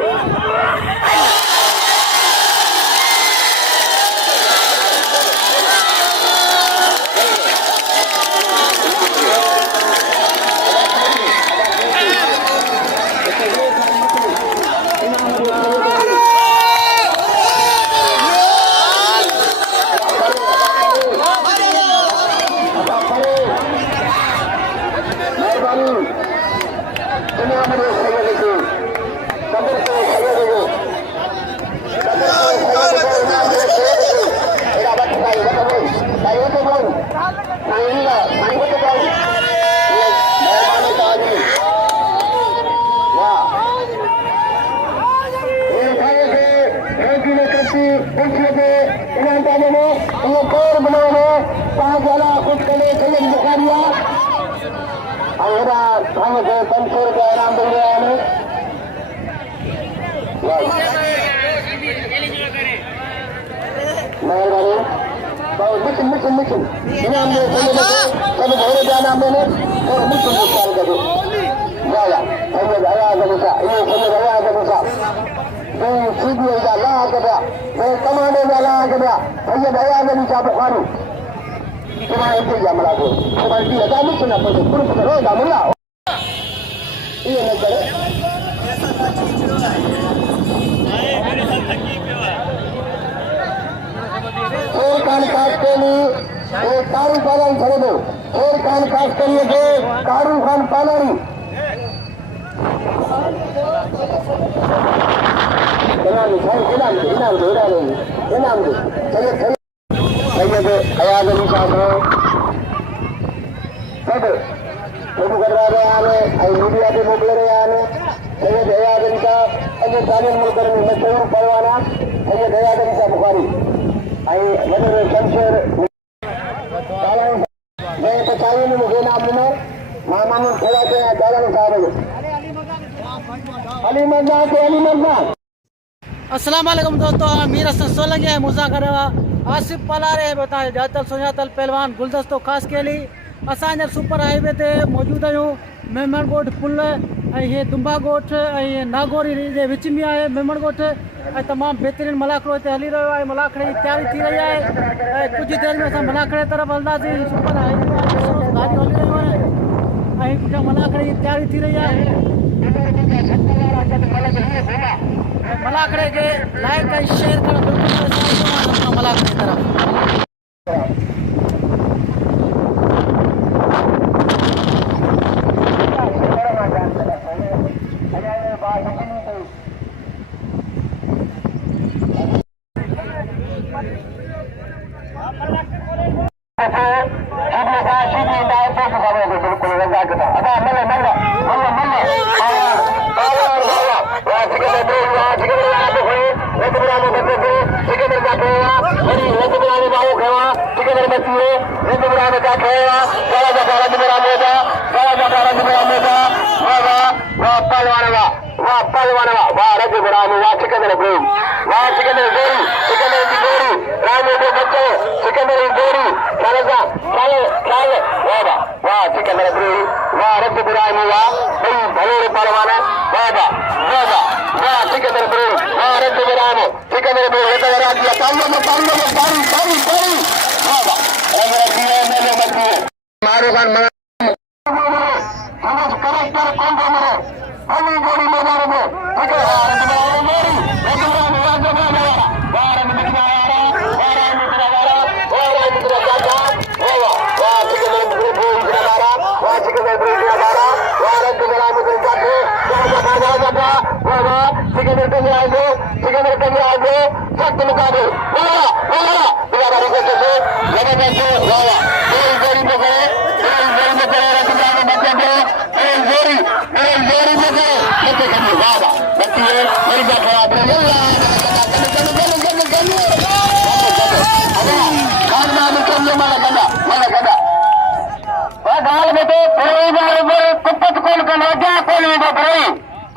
अस्सलाम वालेकुम दोस्तों, मीर हसन सोलंकी है मुज़ाकर आसिफ पलारे बताए जातल सुञातल पहलवान गुलदस्तो ख़ासि के लिए असांजे सुपर हाईवे ते मौजूद आहियूं। मेमण ॻोठ पुल ये दुंबा ॻोठ ये नागौरी जे विच में आहे मेमण ॻोठ तमामु बहितरीनु मलाखड़ो हिते हली रहियो आहे। मलाखड़े जी तयारी थी रही आहे कुछ देर में असां मलाखड़े तरफ़ हलंदासीं। सुपर हाईवे गाॾियूं हली रहियूं आहिनि पुठियां मलाखड़े जी तयारी थी रही आहे। मलाखड़े के लाइक ऐं शेयर करणु बिल्कुलु मलाखड़े तरफ़ देखिए रजबरा में क्या खेलेगा चला जाता रजबरा मोजा चला जाता रजबरा मोजा वाह पहलवान वाह रजबरा में वाह सिकंदर गोरी वाह सिकंदर गोरी रामू के बच्चे सिकंदर गोरी चले वाह सिकंदर गोरी वाह रजबरा में वाह भाई भले पहलवान वाह सिकंदर गोरी वाह रजबरा में सिकंदर गोरी रजबरा दिया पारी मारूखान करेक्टर कौन मरे अली गोरी मैदान में ठीक है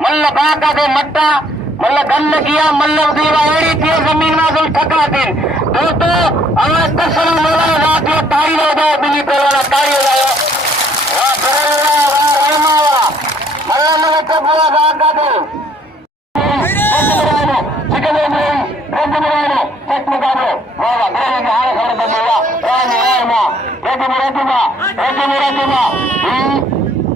मल्ल बाका दे मट्टा मल्ल गन्न किया मल्ल दीवा एड़ी थी जमीन में गुल ठका थी दोस्तों आज कसम मल्ल रात तारी हो जाओ बिली पेला तारी हो जाओ वाह पेला वाह रमावा मल्ल कब हुआ बाका दे रजमरानो टेक्निकल वाह मेरे के हाल खबर बनेगा रामा रजमरानो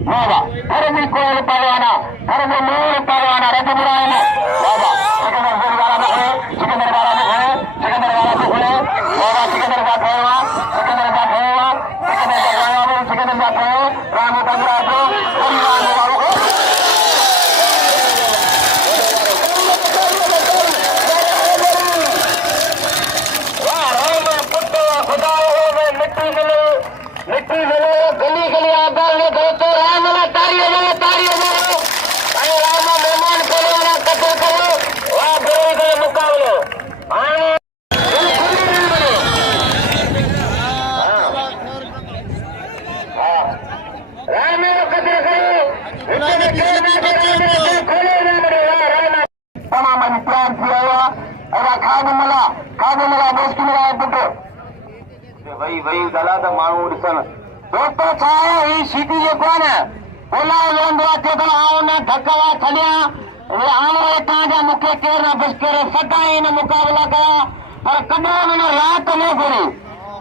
बाबा हर भी कोई पहलवाना हर भी नूर पहलवाना रजबरानो बाबा सिकंदर वाला में है सिकंदर वाला में है सिकंदर वाला में है बाबा सिकंदर का पहलवा सिकंदर का पहलवा सिकंदर का पहलवा राम तंगरा को पहलवान वालों को वाह राम पुत्र खुदा में मिट्टी गले गली गली आकर ने दोस्तों राम वाला तारी हो अरे राम मेहमान बोले वाला कतल करो वाह गले गले मुकाबले राम कतल करो तमाम प्यार किया हुआ खादमला दोस्त मिला पुत्र वही गला तो माण्हू ॾिसण दोस्तों छा आहे ही सीटी जेको आहे न ओला वेंदो आहे चए थो आउं न धकवा छॾिया आउं हितां जा मूंखे केरु न बिस्केर सदाई हिन मुक़ाबला कया पर कॾहिं हुन रात न घुरी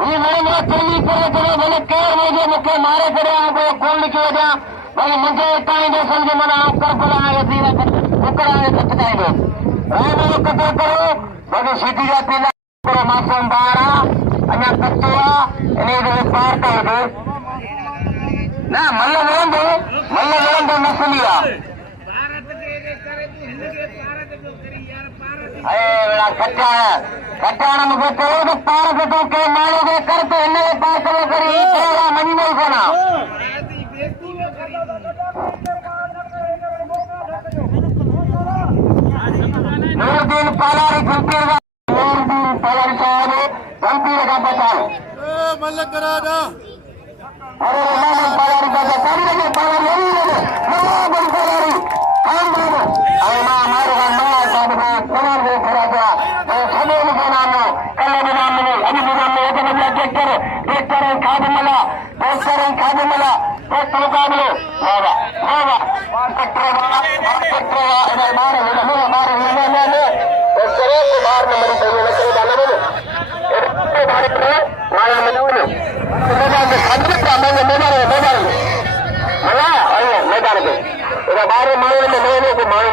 हीअ वेंदो चली करे चलो भले केरु हुजे मूंखे मारे छॾिया कोई कोन लिखी वञा भई मुंहिंजे हितां ईंदो सम्झ माना करबला कुकड़ा कचकाईंदो राम जो कतल करो भले सीटी जा पीला हिकिड़ो मासूम ॿार आहे अञा कचो आहे इन जो पार था वठो न मल्ल विढ़ंदो मसली आहे कटाण मूंखे चयो त पार ते तूं कंहिं माण्हू खे कर त हिन जे पास करी मञींदो ई कोन नूरदीन पालारी जंपीर साहब जंपीर खां बचाओ अरे पालारी का पारी लगे पालारी अरे मां मारो साहब को कमर को खड़ा था सभी के नाम कल के नाम में अभी के नाम में एक नंबर ट्रैक्टर खादमला एक मुकाबले बाबा ट्रैक्टर इधर मार बाहर नंबर चाहिए लगे डालने में बाहर मारा मैदान में बाहर मारे में को मारे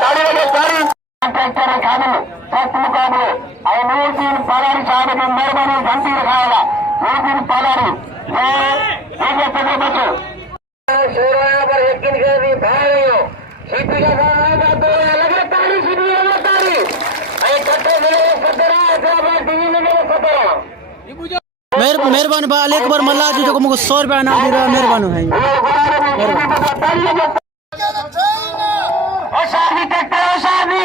ताड़ी लगे ताड़ी ट्रैक्टर खाने में सख्त मुकाबले और नूरदीन पालारी साहब की मेहरबानी घंटी रखाएगा नूरदीन पालारी बचो शेराया पर यकीन कर दी भाई हो सीटी का काम आएगा तो लगे ताड़ी सीटी लगे ताड़ी अरे कट्टे मिले खतरा टीवी में खतरा मेहरबानी भाई एक बार मल्ला जी जो मुझे 100 रुपया ना दे रहा मेहरबानी भाई शादी ट्रैक्टर शादी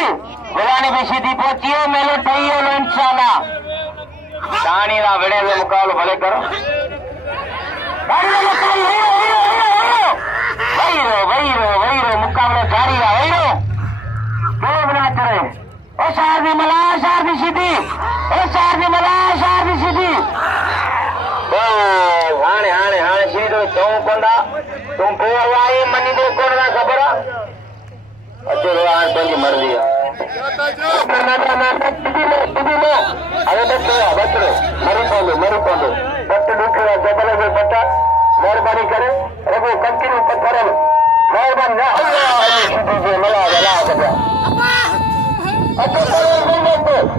पहलवानी भी सीधी पहुंची है मेलो ठही हो इंशाल्लाह दानी दा बड़े से मुकाबला भले करो वही मुकाबला जारी है वही दो बनाते रहे ओ सार दी मला सार दी सीधी ओ सार दी मला सार दी सीधी ओ हाणे हाणे हाणे सीधो चौकोंडा तुम को आई मनी दे कोण ना खबर अचो यार पंजी मर्जी है अरे बच्चो मरी पोंदो बट दुखड़ा जबल से बटा मेहरबानी करे रघु कंटिन्यू पत्थर मेहरबानी ना सीधी मला वाला बता अच्छा गुंडे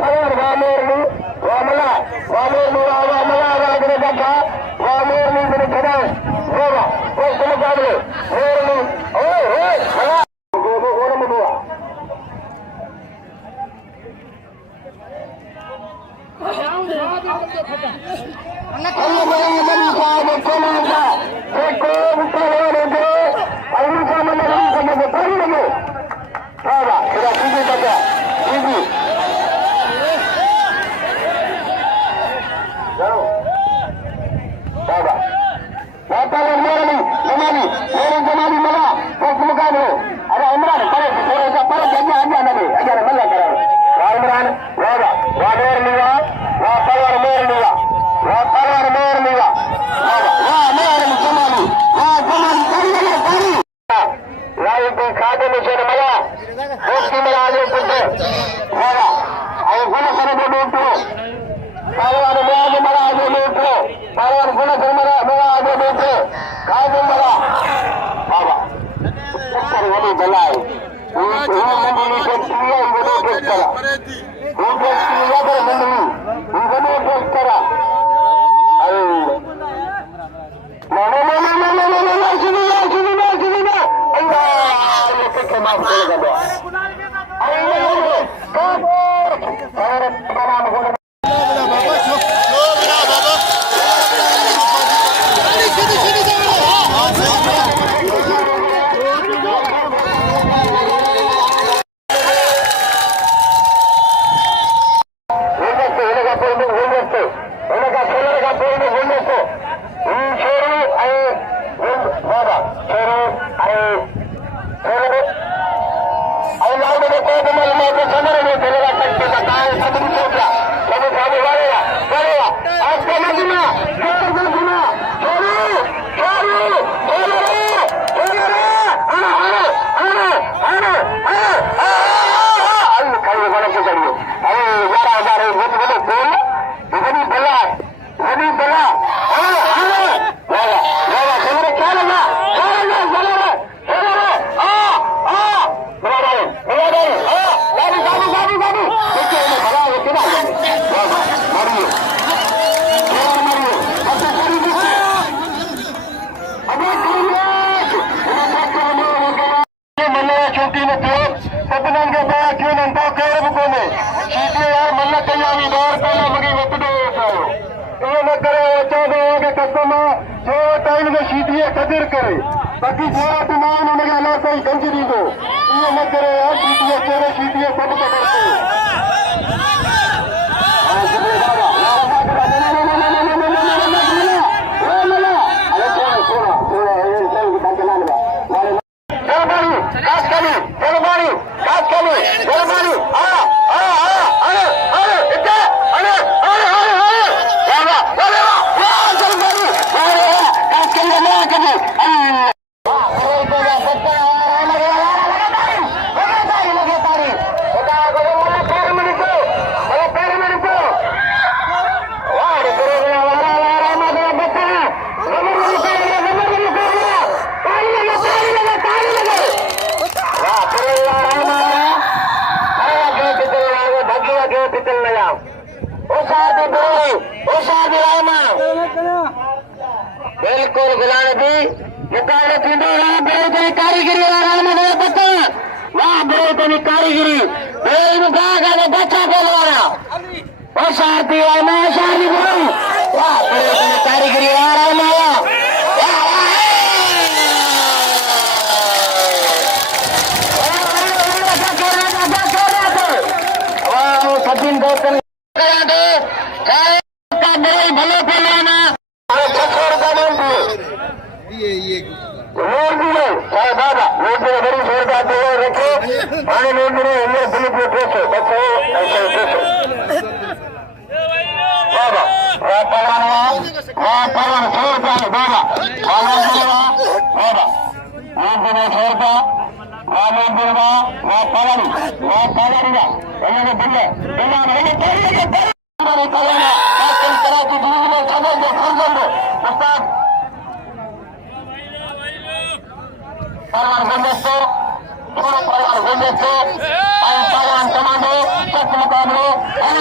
पवार वामेरनी वामला वामेरनी वामला राजने देखा वामेरनी मेरे खड़ा होगा वो मुकाबले मेरनी ओए ओए खड़ा वो और मुआ अल्लाह मेरी बड़ी साहब कोमांडा देखो मुकाबले दे अभी का मन नहीं समझ पड़ी लगे बाबा तेरा सीधी बचा सीधी जाओ बाबा बाबा मेरी जमानी मला उस मुकाबले अरे इमरान करे थोड़ा सा पर जगह आ जाना नहीं अगर मल्ला करो इमरान बाबा वामेर लिया वा पवार मेर लिया वा पवार मेर लिया बाबा वा मेर जमानी वा जमानी करी लाई को खाते में से मला होती मला आगे पुटे बाबा आई गुण करे दे तो पवार मेर मला आगे बैठो पवार गुण करे मला आगे बैठो खाते मला बाबा ऊपर वाली बलाई वो मंडी को किया वो को करा वो को किया कर मंडी वो को करा अरे ना सुनिए अल्लाह ये के माफ करेगा अरे और तमाम हो कदर करे बाकी थोड़ा दिमाग में लगा ला कोई गंजरी को ये मत करे यार सीटियां तेरे सीटियां सब पकड़ते हां सुबह बाबा अरे थोड़ा थोड़ा ये चल के चला ले जलबानी काट कमी जलबानी काट कमी जलबानी अरे इतना अरे बाबा जलबानी काट कमी ना कमी बिल्कुल गुलाम भी मुकाबले थी कारीगिरी बता कारीगिरी बच्चा बोलवाना और शादी शादी बोल कारीगिरी सचिन दोस्त भले बोलवाना दादा रोड बड़ी जोरदार रखे आने लोग बाबा पवन 100 रुपये बाबा मुकाबले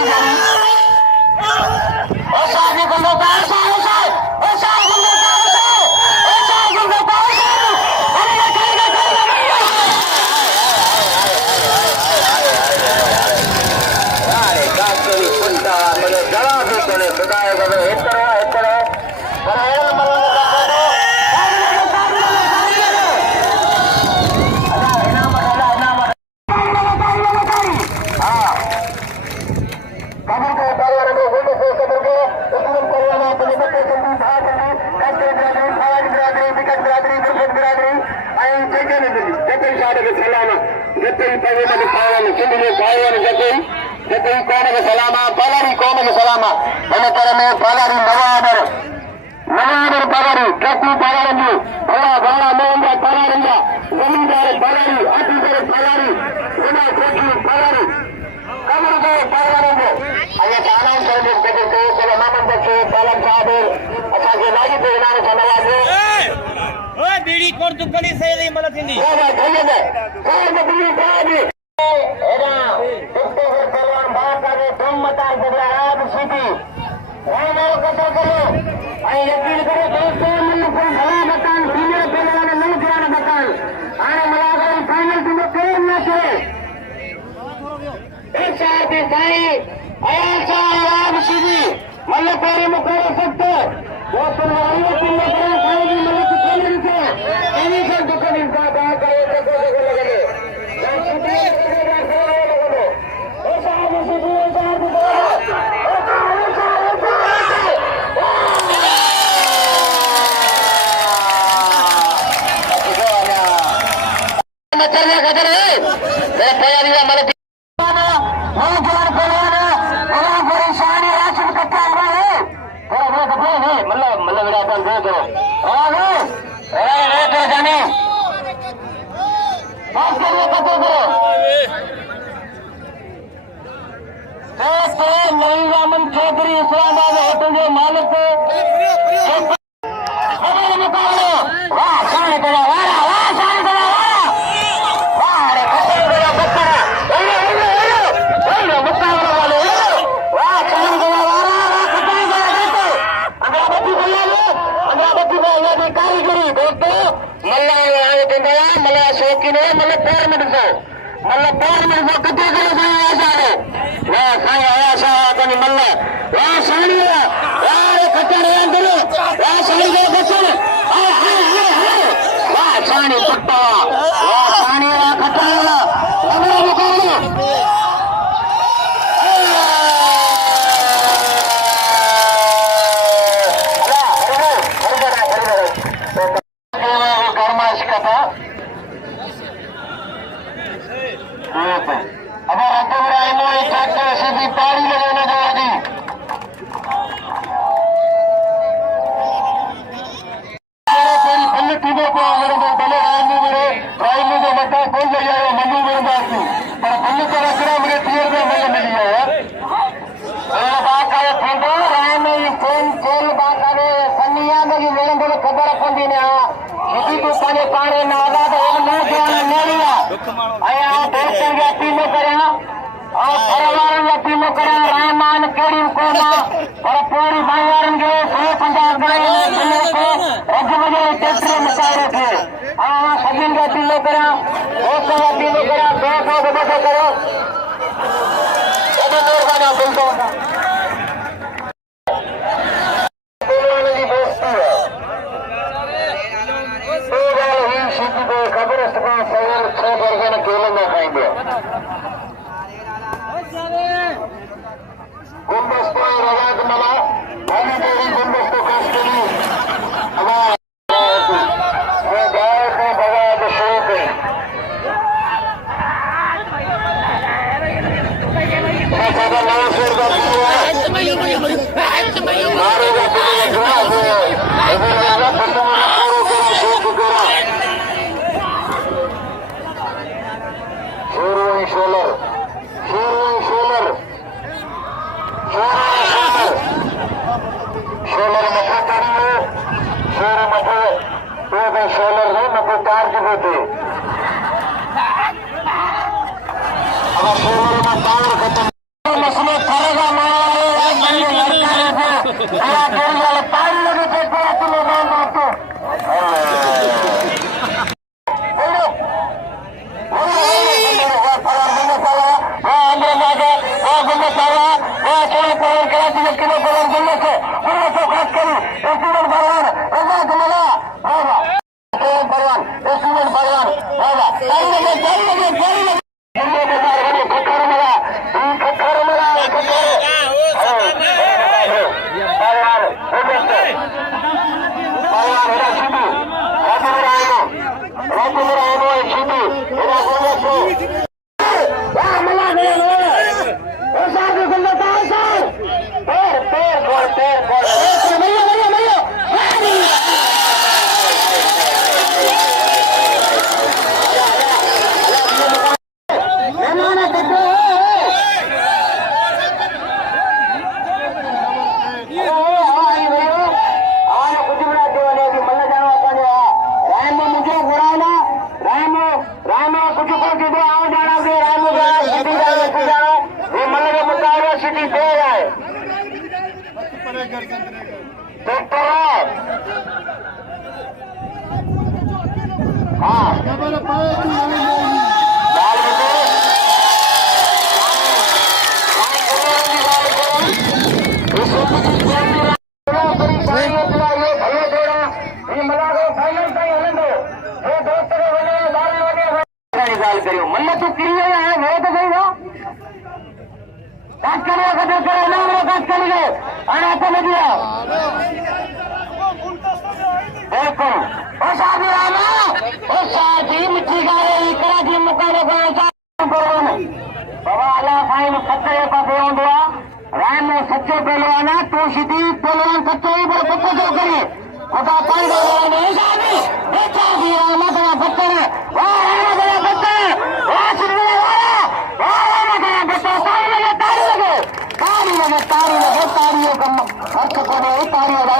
कबर के पहलवान को गोल से कबर के उसमें पहलवान अपने बच्चे को उठा कर कच्चे बिरादरी फौज बिरादरी विकट बिरादरी बिरखत बिरादरी आई जगह ने जते शाद के सलाम जते पहले में पहलवान सुनिए पहलवान जते कौम के सलाम पहलारी कौम के सलाम अने पर में पहलारी नवादर पहलारी ट्रक्की पहलारी भला भला मोहम्मद पहलारी जमींदार पहलारी अतीसर पहलारी गुना ट्रक्की पहलारी कबर के पहलवान को अने ताना सर्विस के से सलामत बच्चे पालन साहब अच्छा के लागी पे नाम धन्यवाद ओए बीड़ी कोण दुकनी सही मत थींदी वाह धन्यवाद कौन बीड़ी खादी एरा दोस्तों के पहलवान बात करे तुम मता जबरा आप सीधी वो कतो करो आई यकीन करो दोस्तों मन को भला मकान सीनियर पहलवान नहीं ध्यान मकान आने मलागल फाइनल तुम कर ना छे एक साथ साई ऐसा आराम सीधी मल्ल पेरी मुकर सकते वो सुनवाई की मकान खाएगी मल्ल कुछ नहीं से इन्हीं से दुख निंदा दा करे तो लगे या सीधी लगे ऐसा आराम सीधी ऐसा चलने खतर है मेरा तैयारी मल परेशानी राशन कट्टा है मतलब मतलब मेरा अपन दे दो जाने बात करिए कतो करो नई रामन चौधरी इस्लामाबाद होटल के मालिक वाह शान करा वाह शान करा मल्ला तू क्रिया है मेरे तो सही ना काट करो कट करो ना काट कर लो आना समझ लिया बिल्कुल ओ साहब रामा ओ साहब मिट्टी का रे कराची मुकाबले बाबा अल्लाह साईं सच्चे पासे होंदो राम सच्चो पहलवान तो सीधी पहलवान सच्चो ही पर पक्को जो करे खुदा पाई भगवान है साहब बेटा भी राम का पत्थर वाह राम का पत्थर वाह सुनने वाला वाह राम का पत्थर ताली लगे तालियों का अर्थ को नहीं तालियों का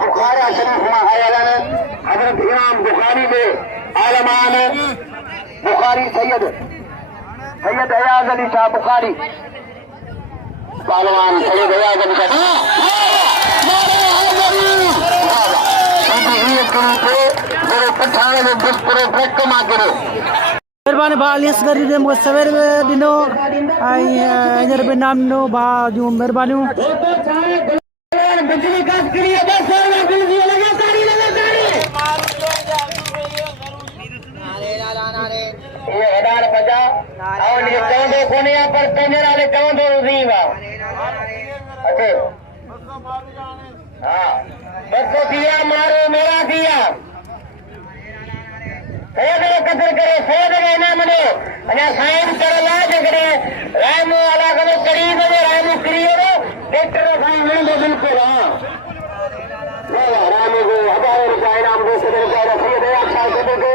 बुखारा शरीफ में आयल हजरत इमाम बुखारी में आलमान बुखारी सैयद अयाज अली शाह बुखारी पहलवान सैयद अयाज अली शाह पठान में पूरे ब्रेक कमा करो मेहरबानी भा लिस्ट करी दे मुझे सवेरे दिनो आई इधर पे नाम नो भा जो मेहरबानी बिजली काट करिए 10 में बिजली लगा तारी ये हडार बजा और ये चौंदो कोनिया पर पंजरा ले चौंदो रीवा अच्छे हां बच्चों दिया मारो मेरा दिया सैयद कदर करे सैयद ना मनो अने साईं करला जगरे राम वाला कने करीब में राम करियो डॉक्टर साईं ने बिल्कुल हां राम को 1000 रुपया इनाम दे सदर का सैयद अच्छा कदर को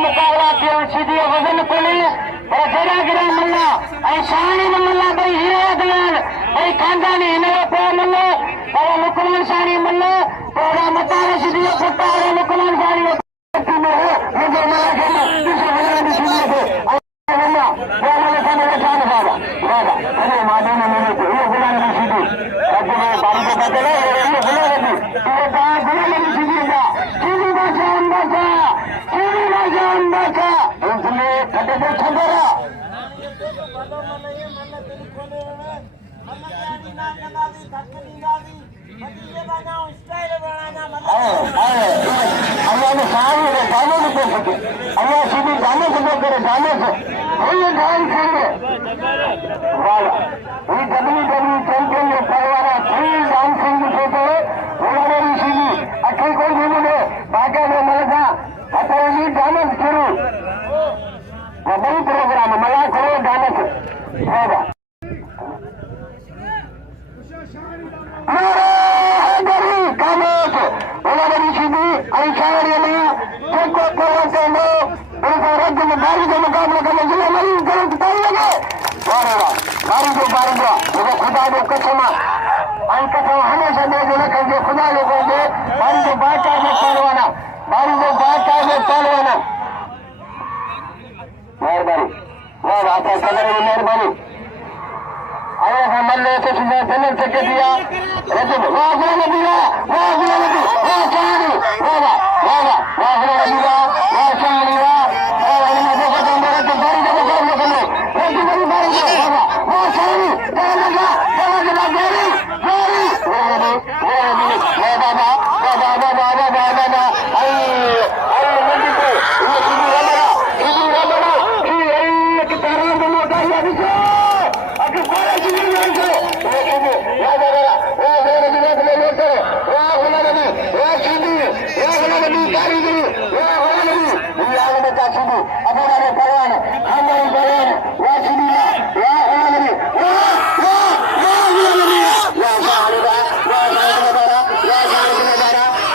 मुकाबला सीधी वजन पुलिस पर जरा गिरा मल्ला ऐं शानी न मल्ला भई हीरा दयाल भई खानदानी हिनरो पे मल्लो पर लुकमान शानी मल्लो तोड़ा मतारे सीधी फटा लुकमान शानी मुझे मल्ला के दूसरे मल्ला की सुनिए को मल्ला वो मल्ला का मेरा शान बाबा बाबा अरे मादे ने मेरे को ये बुलाने की सीधी अब मैं बारी को बदले ये बुला रही तो दान अल्लाह ने सारे जाने नहीं कर सके अल्लाह सीधी जाने से वो करे जाने से वही ध्यान करेंगे ये डब्ल्यू चैंपियन ये परवाना थ्री डाउन सिंह सोचो उन्होंने सीधी अच्छी कोई नहीं है बाकी में मलका अतः जाने शुरू बड़ी प्रोग्राम मला करो जाने से होगा खुदा जो कसम हमेशा दे खुदा लोगों को बारी जो बात में पालवाना बारी जो बात में पालवाना मेहरबानी वाह आपका कलर की मेहरबानी अरे हमल ने तो सुबह पहले से के दिया रजब वाह गुलाम दिया वाह गुलाम दिया वाह चांदी वाह वाह वाह गुलाम दिया वाह चांदी वाह और हमने देखा तो मेरे तो बारी जो काम करने रजब बड़ी बारी जो वाह चांदी लगा बारी वाह बाबा बाबा बाबा बाबा आई अरे मुझे तो ये सीधी रबड़ा ये कि तारा में मोटा या दिखो अगर कोई चीज नहीं है वो या जरा वो मेरे दिमाग में लेते वो होना नहीं वो सीधी वो होना नहीं कारीगरी वो होना नहीं ये आगे में का सीधी अब हमारे परवान हमारे परवान वो सीधी वो होना नहीं वो होना नहीं या सारीगा वो सारीगा या सारीगा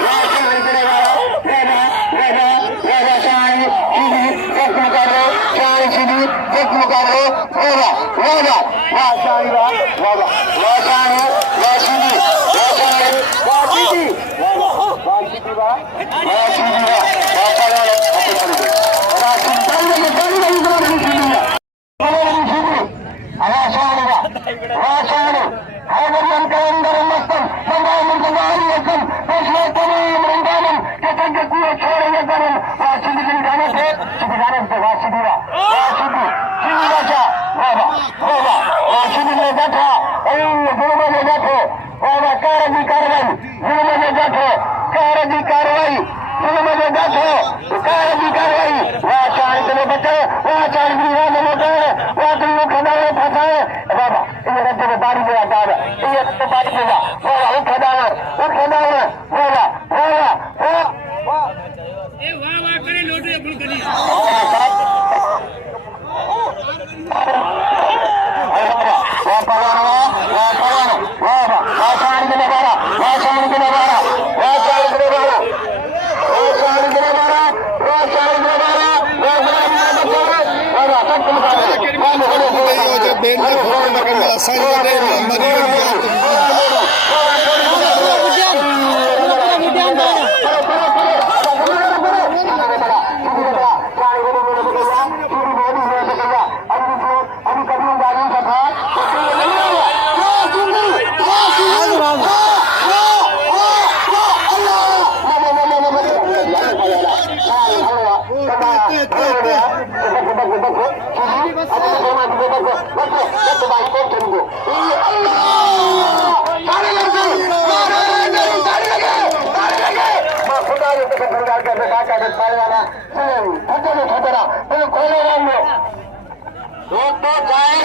या सारीगा रेगा सारी सीधी एक मुकाबले सारी सीधी एक मुकाबले होगा होगा वाह सारीगा वाह सारी वाह सीधी वाह सारी वाह सीधी वाह सीधी वाह सीधी वाह परवान अपने करके वाह सीधी के बड़ी बड़ी बड़ी सीधी वाह सारीगा वाह सारी हैदरम के अंदर मस्तम बंगाल में बंगाली एकदम फैसले तमाम रंगानम के तंग कुए छोड़ेंगे करम वाह सीधी के गाने से वाह सीधी वाह सीधी सीधी बचा वाह सीधी में बैठा अरे गुरुमा में बैठो वाह कारगी कार्रवाई गुरुमा में बैठो कारगी कार्रवाई गुरुमा में बैठो कारगी कार्रवाई वाह चार के बच्चे वाह चार गृह में बैठे वाह तुम लोग खड़ा है फंसाए बाबा ये रद्द में बारी में आता है ये तो बारी में वाह खड़ा है वाह ए वाह वाह करे लोटे बुल करी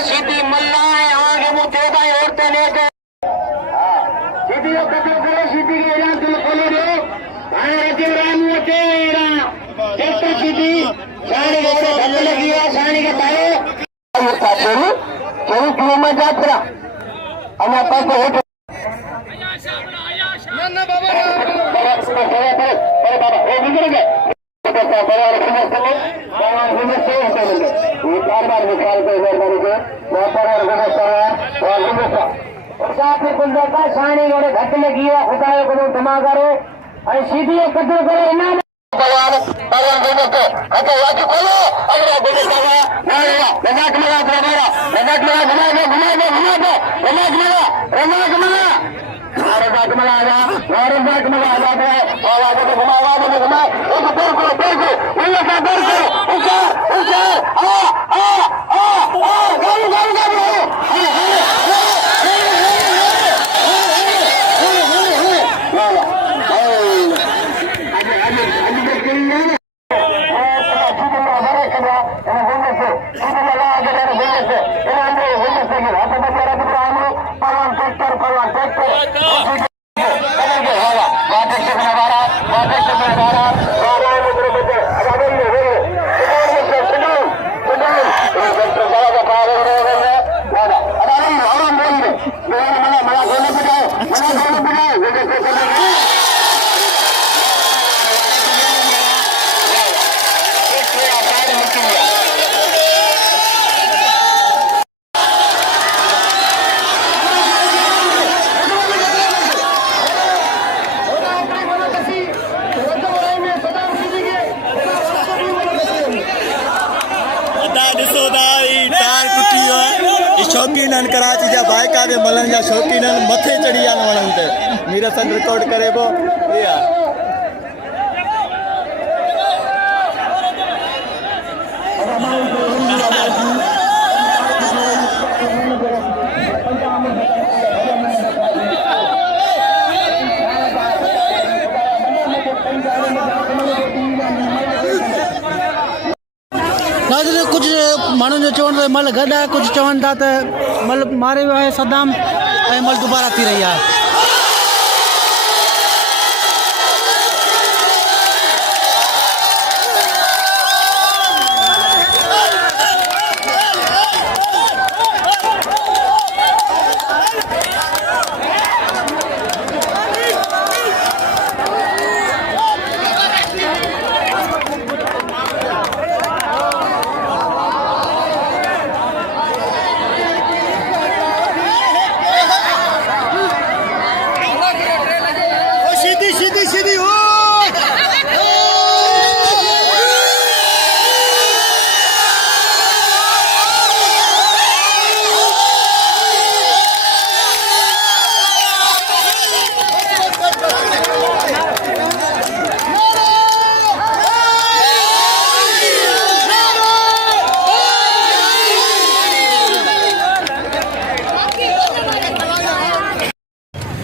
सीधी मल्ला आगे मुँह देगा औरतें लेके सीधी सीधी तुम खोलो सीधी साड़ी लगी है साड़ी के तारे चौबीस किलोमीटर यात्रा हमारे पास होटल साणी घट लगी है खुदा को जमा करो और सीधी कदर करो इनाम घुमा शौक़ीन आहिनि कराची जा बाइका ते मलण जा शौक़ीन आहिनि मथे चढ़ी विया आहिनि वणनि ते मीरसन रिकॉर्ड करे पियो इहे आहे नाज़रीन कुझु माण्हुनि जो चवण मल गॾु आहे कुझु चवनि था त मल मारे वियो आहे सदाम ऐं मल दुबारा थी रही आहे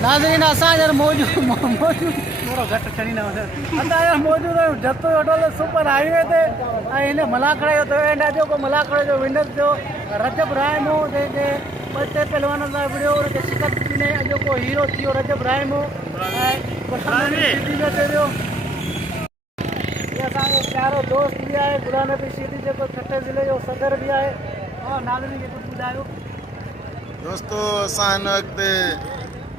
नाज़रीन असां यार मौजूद थोरो घटि खणी न वञे असां यार मौजूद आहियूं जतो होटल सुपर हाईवे ते ऐं हिन मलाखड़े जो त एंड आहे जेको मलाखड़े जो विनर थियो रजब रायमो जंहिंखे ॿ टे पहलवाननि सां विड़ियो हुनखे शिकस्त ॾिने जेको हीरो थियो रजब रायमो ऐं सिटी में थियो इहे असांजो प्यारो दोस्त बि आहे गुलानबी सिटी जेको छठे ज़िले जो सदर बि आहे और नाज़रीन खे कुझु ॿुधायो दोस्तो असां हिन वक़्तु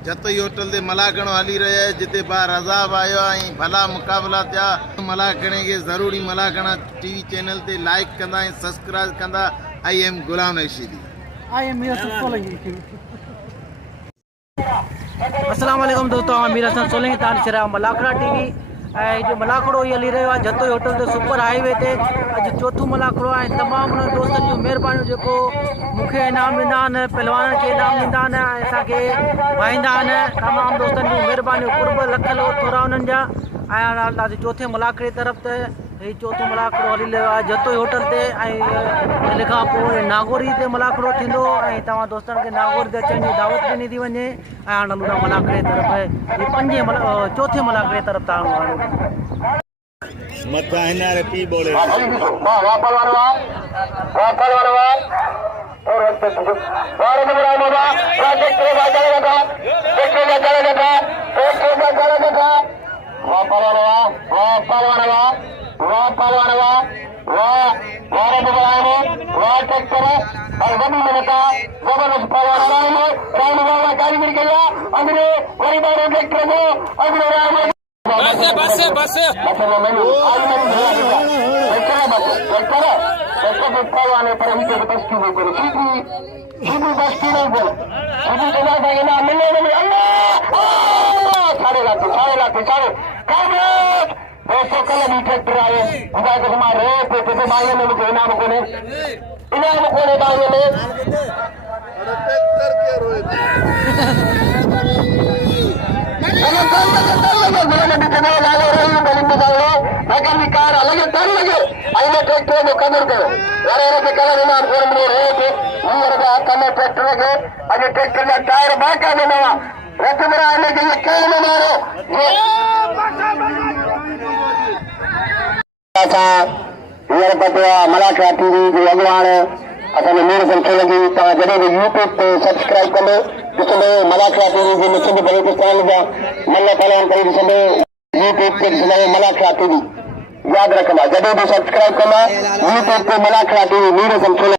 जतोई होटल ते मलाखणो हली रहिया आहे जिते बा रज़ाब आयो ऐं भला मुक़ाबला थिया मलाखणे खे ज़रूरी मलाखणा टीवी चैनल ते लाइक कंदा ऐं सब्सक्राइब कंदा आई एम गुलाम रशीदी अस्सलाम वालेकुम दोस्तों मीर हसन सोलंकी तव्हां ॾिसी रहिया आहियो मलाखड़ा टीवी ऐं जो मलाखड़ो हीअ हली रहियो आहे जतोई होटल ते सुपर हाईवे ते अॼु चोथों मलाखड़ो आहे तमामु उन्हनि दोस्तनि जूं महिरबानियूं जेको मूंखे इनाम ॾींदा आहिनि पहलवाननि खे इनाम ॾींदा आहिनि ऐं असांखे वाहींदा आहिनि तमामु दोस्तनि जूं महिरबानियूं कुर्ब लख थोरा उन्हनि जा ऐं ॾाढी चौथे मलाखड़े तरफ़ ते हीउ चोथों मलाखड़ो हली रहियो आहे जतोई होटल ते ऐं इन खां पोइ नागोरी ते मलाखड़ो थींदो ऐं तव्हां दोस्तनि खे नागोरी ते अचण जी दावत ॾिनी थी वञे ऐं हाणे हलूं था मलाखड़े तरफ़ हीउ चौथे मलाखड़े तरफ़ था मथां हिनारे पी बोले दोस्तों कल भी ट्रैक्टर आए इनाम कोने बागे में ट्रैक्टर में कदर करो कलर इनाम ट्रैक्टर के अॼु ट्रैक्टर जा टायर बाका देना रथ में के लिए खेल में मारो मलाखड़ा टीवी जो अॻवान असांजे मीर हसन सोलंकी तव्हां जॾहिं बि यूट्यूब ते सब्सक्राइब कंदो ॾिसंदो मलाखड़ा टीवी जे मुस्लिम बलूचिस्तान जा मल्ल पहलवान करे ॾिसंदो यूट्यूब ते ॾिसंदो मलाखड़ा टीवी यादि रखंदा जॾहिं बि सब्सक्राइब कंदा यूट्यूब ते मलाखड़ा टीवी मीर हसन सोलंकी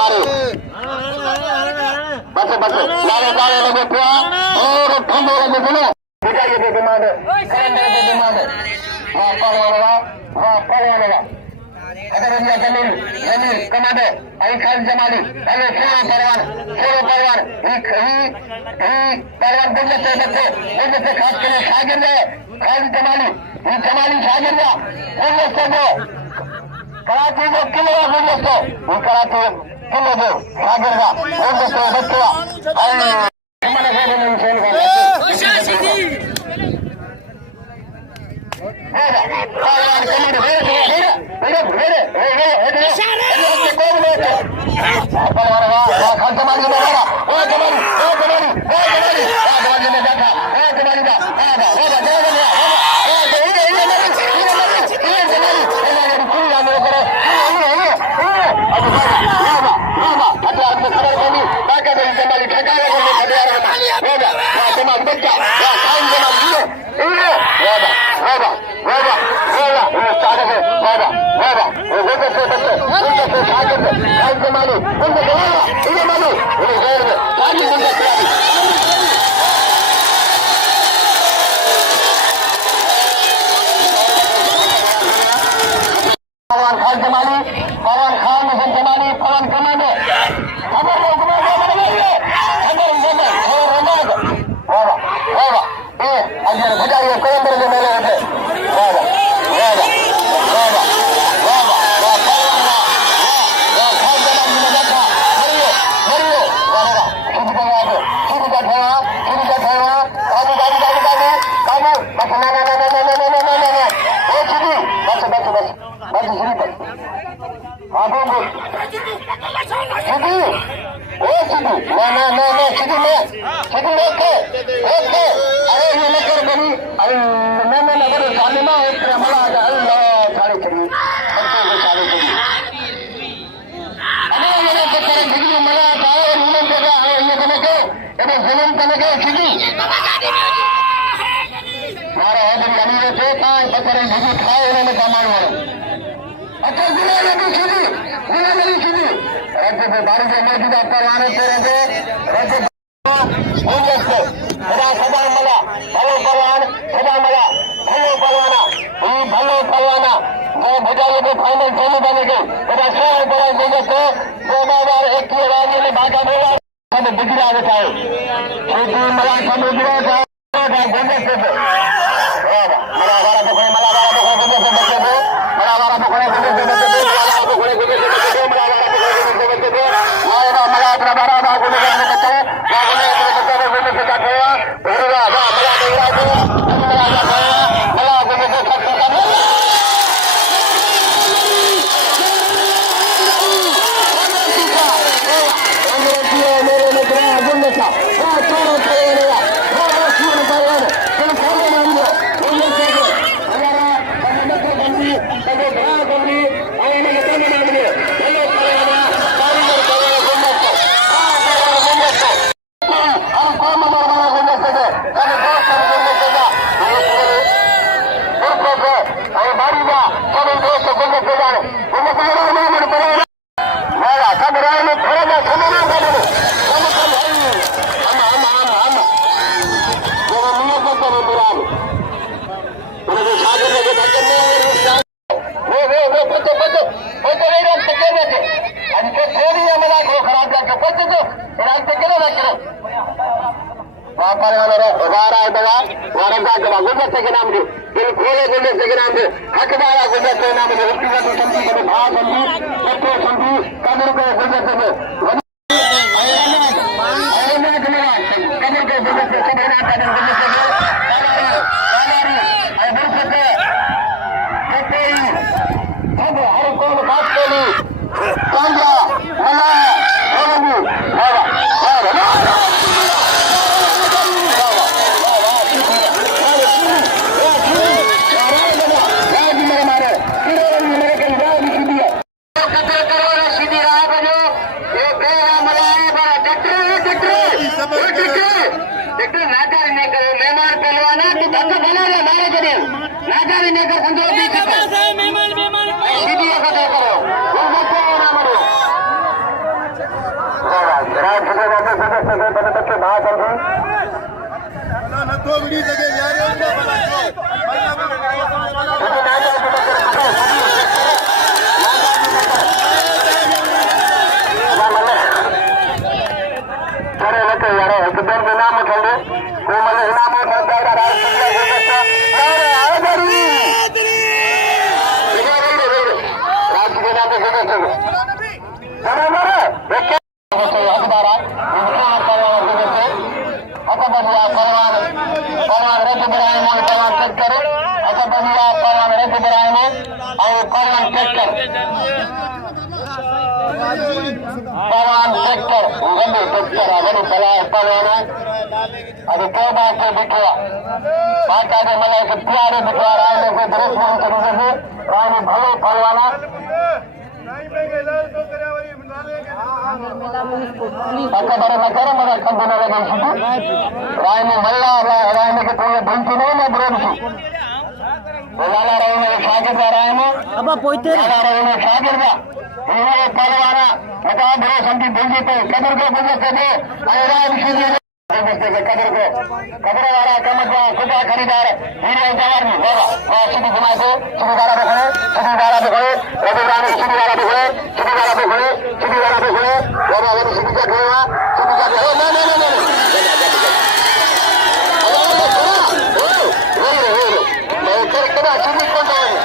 मारे बस बस लाले लाले लगे पिया और ठंडे लगे सुनो बिठाइए के डिमांड करेंगे के डिमांड हां पड़वाने का अगर इंडिया जमीन कमांडो आई खान जमाली अरे शेरो परवान ही परवान बंदे से खास के शागिर्द है खान जमाली शागिर्द बंदे से कराची को किलो बंदे से कराची किलो दो शागिर्द बंदे से बच्चा अरे हमारे से नहीं सेल कर परवान कमांडो ಅದು ಕೋಬಾಕ್ಕೆ ಬಿಟ್ಟುವ ಮಾತಾಡಿ ಮನೆ ಪ್ಯಾರೆ ಬಿಟ್ಟುವ ರಾಯನಿಗೆ ದುರಸ್ಮರಿಸಿರುವುದು ರಾಯನಿ ಭಲೆ ಪಲ್ವಾನ ಅಕ್ಕಬರ ನಗರ ಮನ ಕಂಬನ ಲಗಿಸಿತು ರಾಯನಿ ಮಲ್ಲ ರಾಯನಿಗೆ ತೋಯ ಬೆಂಕಿನೇ ಬ್ರೋಡಿಸಿ ಒಲಾಲ ರಾಯನಿಗೆ ಸಾಗಿದ್ದ ರಾಯನು ರಾಯನಿಗೆ ಸಾಗಿದ್ದ ಇದೇ ಪಲ್ವಾನ ಮತಾ ಬರೋ ಸಂತಿ ಬೆಂಕಿತು ಕದರ್ಗೆ ಬಂದಕ್ಕೆ ರಾಯನಿಗೆ कदर को कदर वाला कमत खुदा खरीदार हीरे जवान होगा सिटी घुमा को सिटी वाला पे खड़े रविवार सिटी वाला पे खड़े सिटी वाला पे खड़े सिटी वाला पे खड़े बाबा वो सिटी का खेलवा सिटी का खेल ना ना ना मैं कर कदा सिटी को जाऊं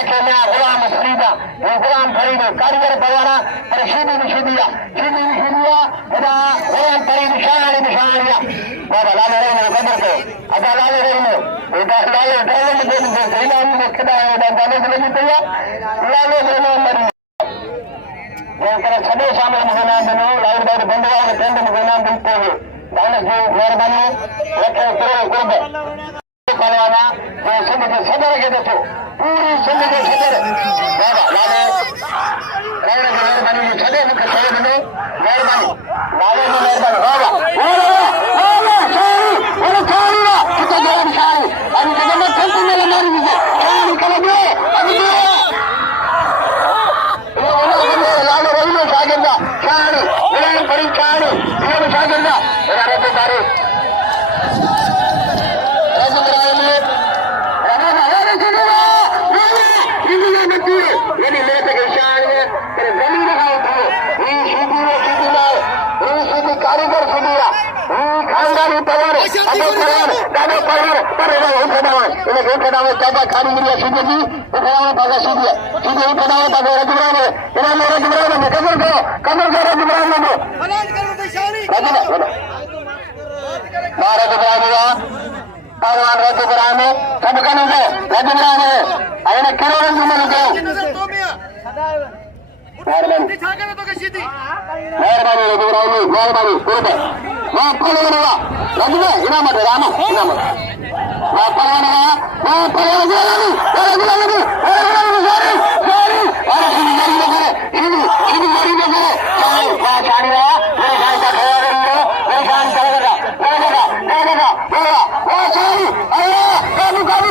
I गुलाम फरीदा गुलाम फरीद कारीगर पवाना पर सीधी निशिदिया बड़ा गुलाम फरीद निशानिया बाबा लाले रही कदर को अदा लाले रही लाले ड्राइवर में इनाम में खड़ा है जाने के लिए तैयार लाले मरी छे शामिल मुगनाम बनो लाइव बार बंदवा ने पेंड मुगनाम बिलते हुए दानस जी मेहरबानी रखे करो गुरब पहलवाना जो सिंध के सदर के देखो पूरी सिंध के सदर बाबा लाले राणा की मेहरबानी जो छदे मुख छदे बनो मेहरबानी लाले में मेहरबानी बाबा अरे छोड़ी ना कितना जोर शाही अभी जब मैं थक में मारी मुझे छोड़ी कर दे अभी लाले रही में सागरदा शाही गुलाम फरीद शाही ये सागरदा राणा के बारे कारीगर सुनिया खानदानी पवार दादा पवार पर उठदावे चाचा कारीगरी सीधे जी उठदावे भागा सीधे उठदावे भागा रजबरान इनाम रजबरान में कमर करो रजबरान में रजबरान भगवान रजबरान सब कनु को रजबरान ఆయన కిలోరం దిమను को मेहरबानी मेहरबानी कोटे मैं पलवनवा रजबे इनाम दे राम इनाम मैं पलवनवा सॉरी अरे इनी मरी न करे चाड़ी रहा मेरे जान का खड़ा कर लो मेरे जान करेगा ओ सॉरी अरे काबू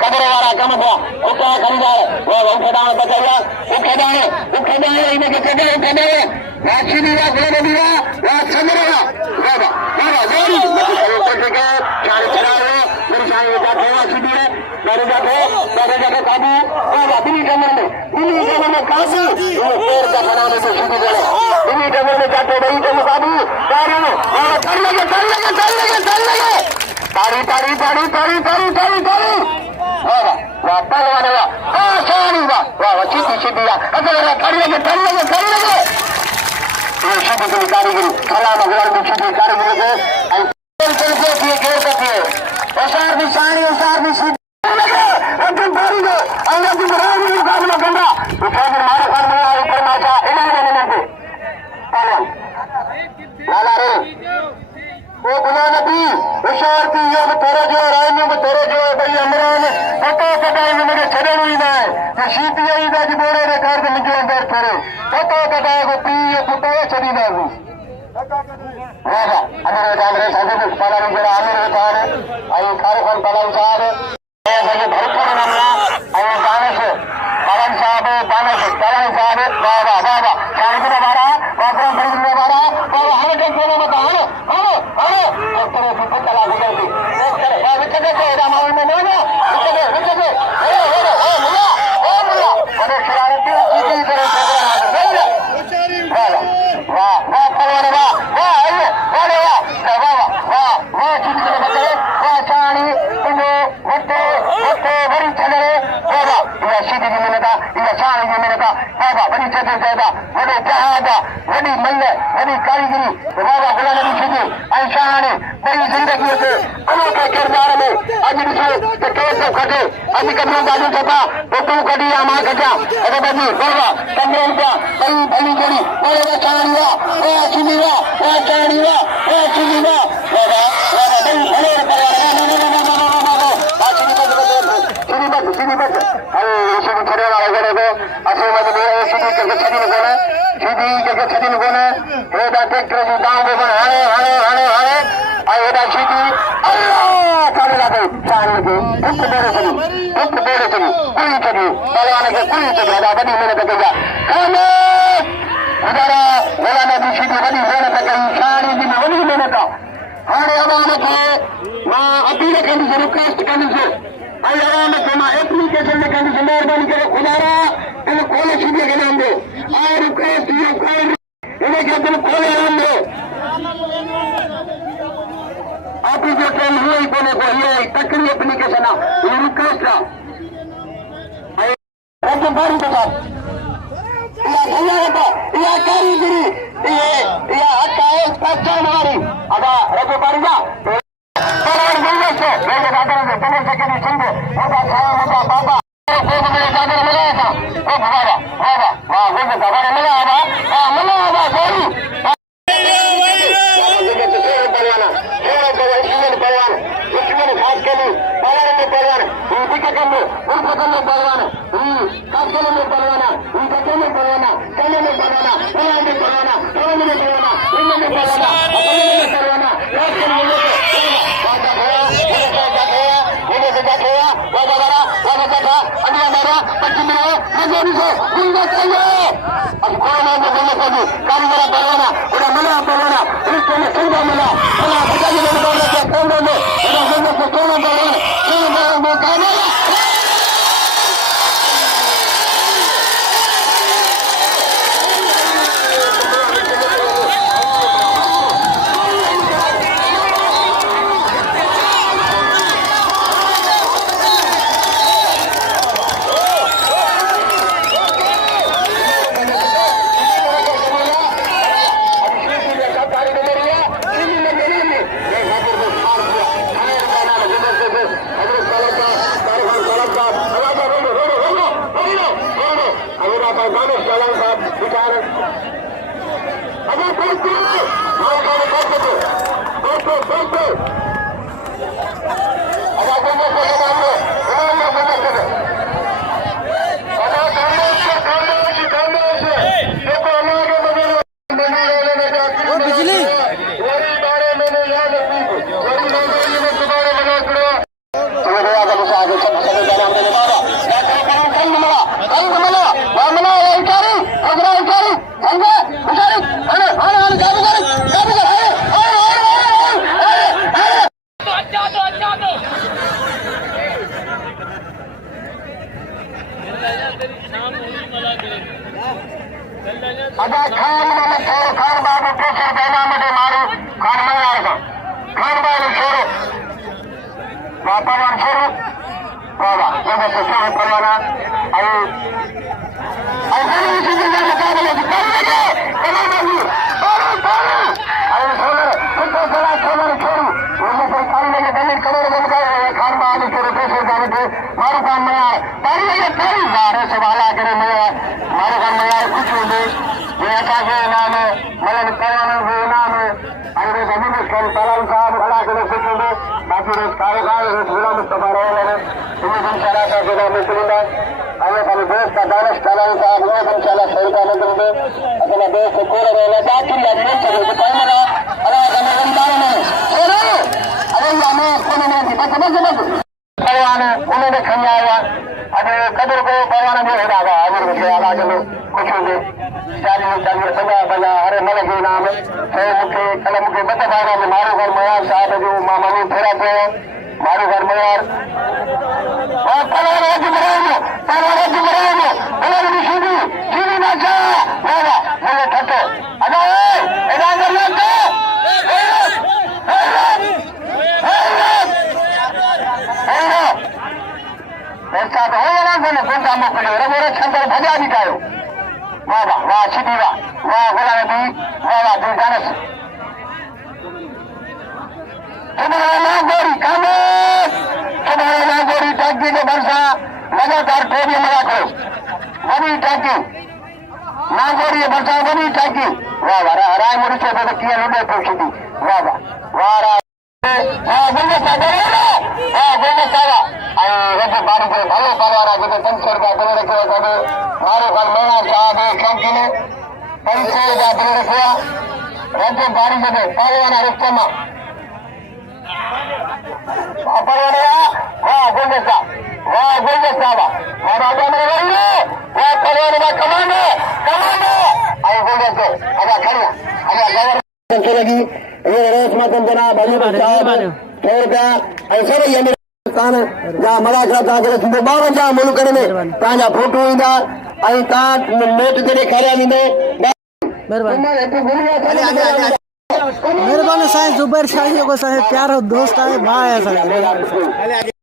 कबरवारा कम था उसका खरीदार वो उठदाने बचाया उठदाने राशिदी वा गुलाबीवा वा चंद्रवा बाबा जोरी के चार चलावे मेरी शाही का थोड़ा सीधी है मेरे जाके काबू बाबा दिल्ली कमर में काबू ये पैर का बनाने से सीधी करे दिल्ली कमर में जाके वही के काबू कारण कर लगे तारी वाह पहलवान वाह शानी वाह सीधी अगर कर लगे सीधी कारीगरी सलाम अगवार में सीधी कारीगरी को घेर सकती है ओसार भी शानी ओसार भी सीधी अंतिम पारी को अल्लाह की बराबर मुकाबला करना उठाकर मारे खान में आई परमाचा इनाम को पहलवान लाला रे वो गुना नबी होशियार थी योग तेरे जो रायनु में तेरे जो भाई अमरान पता में मुझे छड़े हुई ना है ये सीपीआई का जी बोले रे कर दे मुझे अंदर करे पता को पी ये पुता छड़ी ना हुई राजा अमर जान रे साधु को पाला नहीं जरा अमर होता है आई कारखान पालन साहब ऐसे भरपूर मामला आई दानिश पालन साहब बाबा शांति में बारा वापरा बड़ी में बारा बाबा हमें के कोने में हेलो तेरे सुपर चला गुजर दी विच के रामायण में ना विच के ओ मुला बड़े शरारती की तरह वाह पलवान वाह आइए वाह चीज के बच्चे वाह चाणी तुमो होते बड़ी चले बाबा ये सीधी की मिलता ये चाणी की मिलता बाबा बड़ी चले जाएगा बड़े जहादा बड़ी मल्ले बड़ी कारीगरी बाबा गुलाम नबी सीधी ऐशानी बड़ी जिंदगी से अनोखे किरदार में अज से तो खटे अज कदम बाजू चपा तो तू कड़ी मां कटा अरे बाबू बाबा कमरे का बड़ी भली जड़ी ओए चाणीवा ओ सीधीवा ओ चाणीवा ओ सीधीवा बाबा बड़ी भले सीधी बस अरे सीधी खड़े वाला गरे को असो में सीधी करके छड़ी में कोने हेदा ट्रैक्टर जो गांव में बन हाने आई हेदा सीधी अल्लाह काले लगे चाणी के एक बेरे चली कोई चली पहलवान के कोई चली हेदा बड़ी मेहनत करेगा कामे उधरा बोला नबी सीधी बड़ी मेहनत करी चाणी की बड़ी मेहनत हाने अबाने के मां अभी रखनी जरूर कास्ट करनी से आई आराम से मां एप्लीकेशन में कंदी मेहरबानी करे खुदारा इन खोले सीधे के नाम दो आई रिक्वेस्ट यू काइंड इन्हें के दिल खोले नाम दो आप जो ट्रेन हुई कोने को ये तकरी एप्लीकेशन है ये रिक्वेस्ट है आई रब बारी के साथ या भैया होता या कारीगरी या हक्का है पहचान हमारी अदा रब बारी जा परार मिलने से मेरे दादा ने तने से कभी सुनते होता खाया होता बाबा को मेरे दादा ने मिला था ओ बाबा बाबा वाह वो दादा ने मिला था मिला था सॉरी दुश्मन खास के लिए परार में परवान उनके के कम उनके कम में परवान खास के लिए परवाना उनके कम में परवाना कम में परवाना परार में परवाना कम में परवाना इनमें में परवाना अपने में परवाना खास के लिए अदा खान मैंने छोड़ खान बाबू प्रेशर देना मुझे मारू खान में आएगा खान बाबू छोड़ो वातावरण छोड़ो बाबा जगह से छोड़ो परवाना आई ऐसा नहीं सीधे जाने का बोले कि कर लगे करो नहीं छोड़ो छोड़ो आई छोड़ो खुद को चला छोड़ो छोड़ो उन्हें कोई काम लगे दलित करोड़ बन गए खान बाबू छोड़ो प्रेशर जाने के मारू खान में आए तारी लगे तारी बारे से वाला करे में मारू खान में आए कुछ नहीं नेता के नाम है मलन कल्याण के नाम है अंग्रेज अभिनेश तलाल साहब खड़ा कर सकेंगे बाकी रोज कार्यकाल रसगुल्ला मुस्तफा रहे तुम्हें इंशाल्लाह का जगह में चलूंगा अगर अपने देश का दानिश तलाल साहब वो इंशाल्लाह सही का मतलब दे अपने देश को कोल रहना जाती है नहीं चले तो कौन ना अल्लाह का मेरे बारे में सुनो अरे हमें कोने में बच परवान उन्होंने खंजाया अरे कदर को परवाना भी हो जाएगा अगर मुझे आवाज में कुछ होंगे बना हरे मल के नाम मुखे कलम के बतबाना में मारू घर मयार साहब जो मामू फेरा थे मारू घर मयार और पलवान सीधी ना जा बाबा मुझे ठट्टे अदा एदा कर लेते ऐसा तो हो ना कोने कोणता मोकले रबोरे छंदर भजा दिखायो वाह वाह वाह सीधी वाह वाह बोला नबी वाह वाह तू जानस तुम्हारा ना गोरी कामे तुम्हारा ना गोरी टाकी के बरसा लगातार टोबी मरा करो बड़ी टाकी ना गोरी बरसा बड़ी टाकी वाह वाह राय मुड़ी से तो किया लुडे पूछी थी वाह वाह वाह वाह बोले सादा वाह बोले सादा रब बारी के भले परवाना जो 500 रुपया दिल रखे कभी मारो कल मेरा साहब एक शौकी ने 500 रुपया दिल रखा रब बारी के परवाना रिश्ते में परवाना वाह बोले साहब वाह राजा मेरे भाई वाह परवाना में कमाने आई बोले से अजा खड़िया अजा गवर लगी ये रेस में जनाब अली साहब छोड़ का ऐसे ही बलोचिस्तान जा मलाखा तव्हांखे रखंदो 52 मुल्कनि में तव्हांजा फोटो ईंदा ऐं तव्हां नोट ते ॾेखारिया वेंदो। महिरबानी साईं ज़ुबैर शाह जो असांजो प्यारो दोस्त आहे, भाउ आहे असांजो।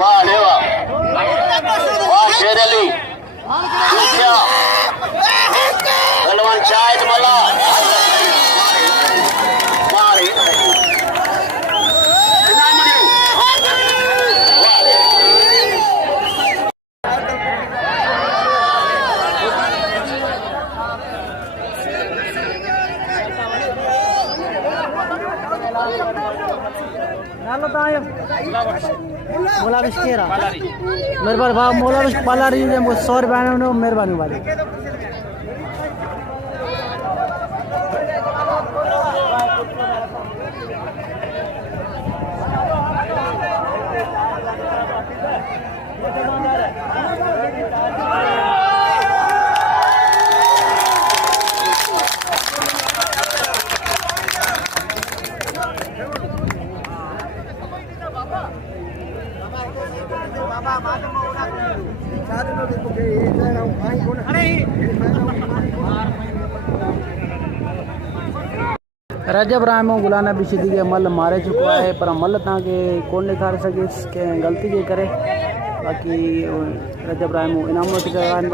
वाह देवा वाह शेर अली बलवान शाहिद मल्ला मोला बिस्केरा मेरे पर भाव मोला बिस्क पाला रही है, 100 रुपये मेहरबानी वाली। रजब रायमो गुलाना भी सीधी के मल मारे चुका है, पर मल तव्हांखे कोन ॾेखारे सघियुसि कंहिं ग़लती जे करे। बाक़ी रजब रायमो इनाम वठी चुका आहिनि।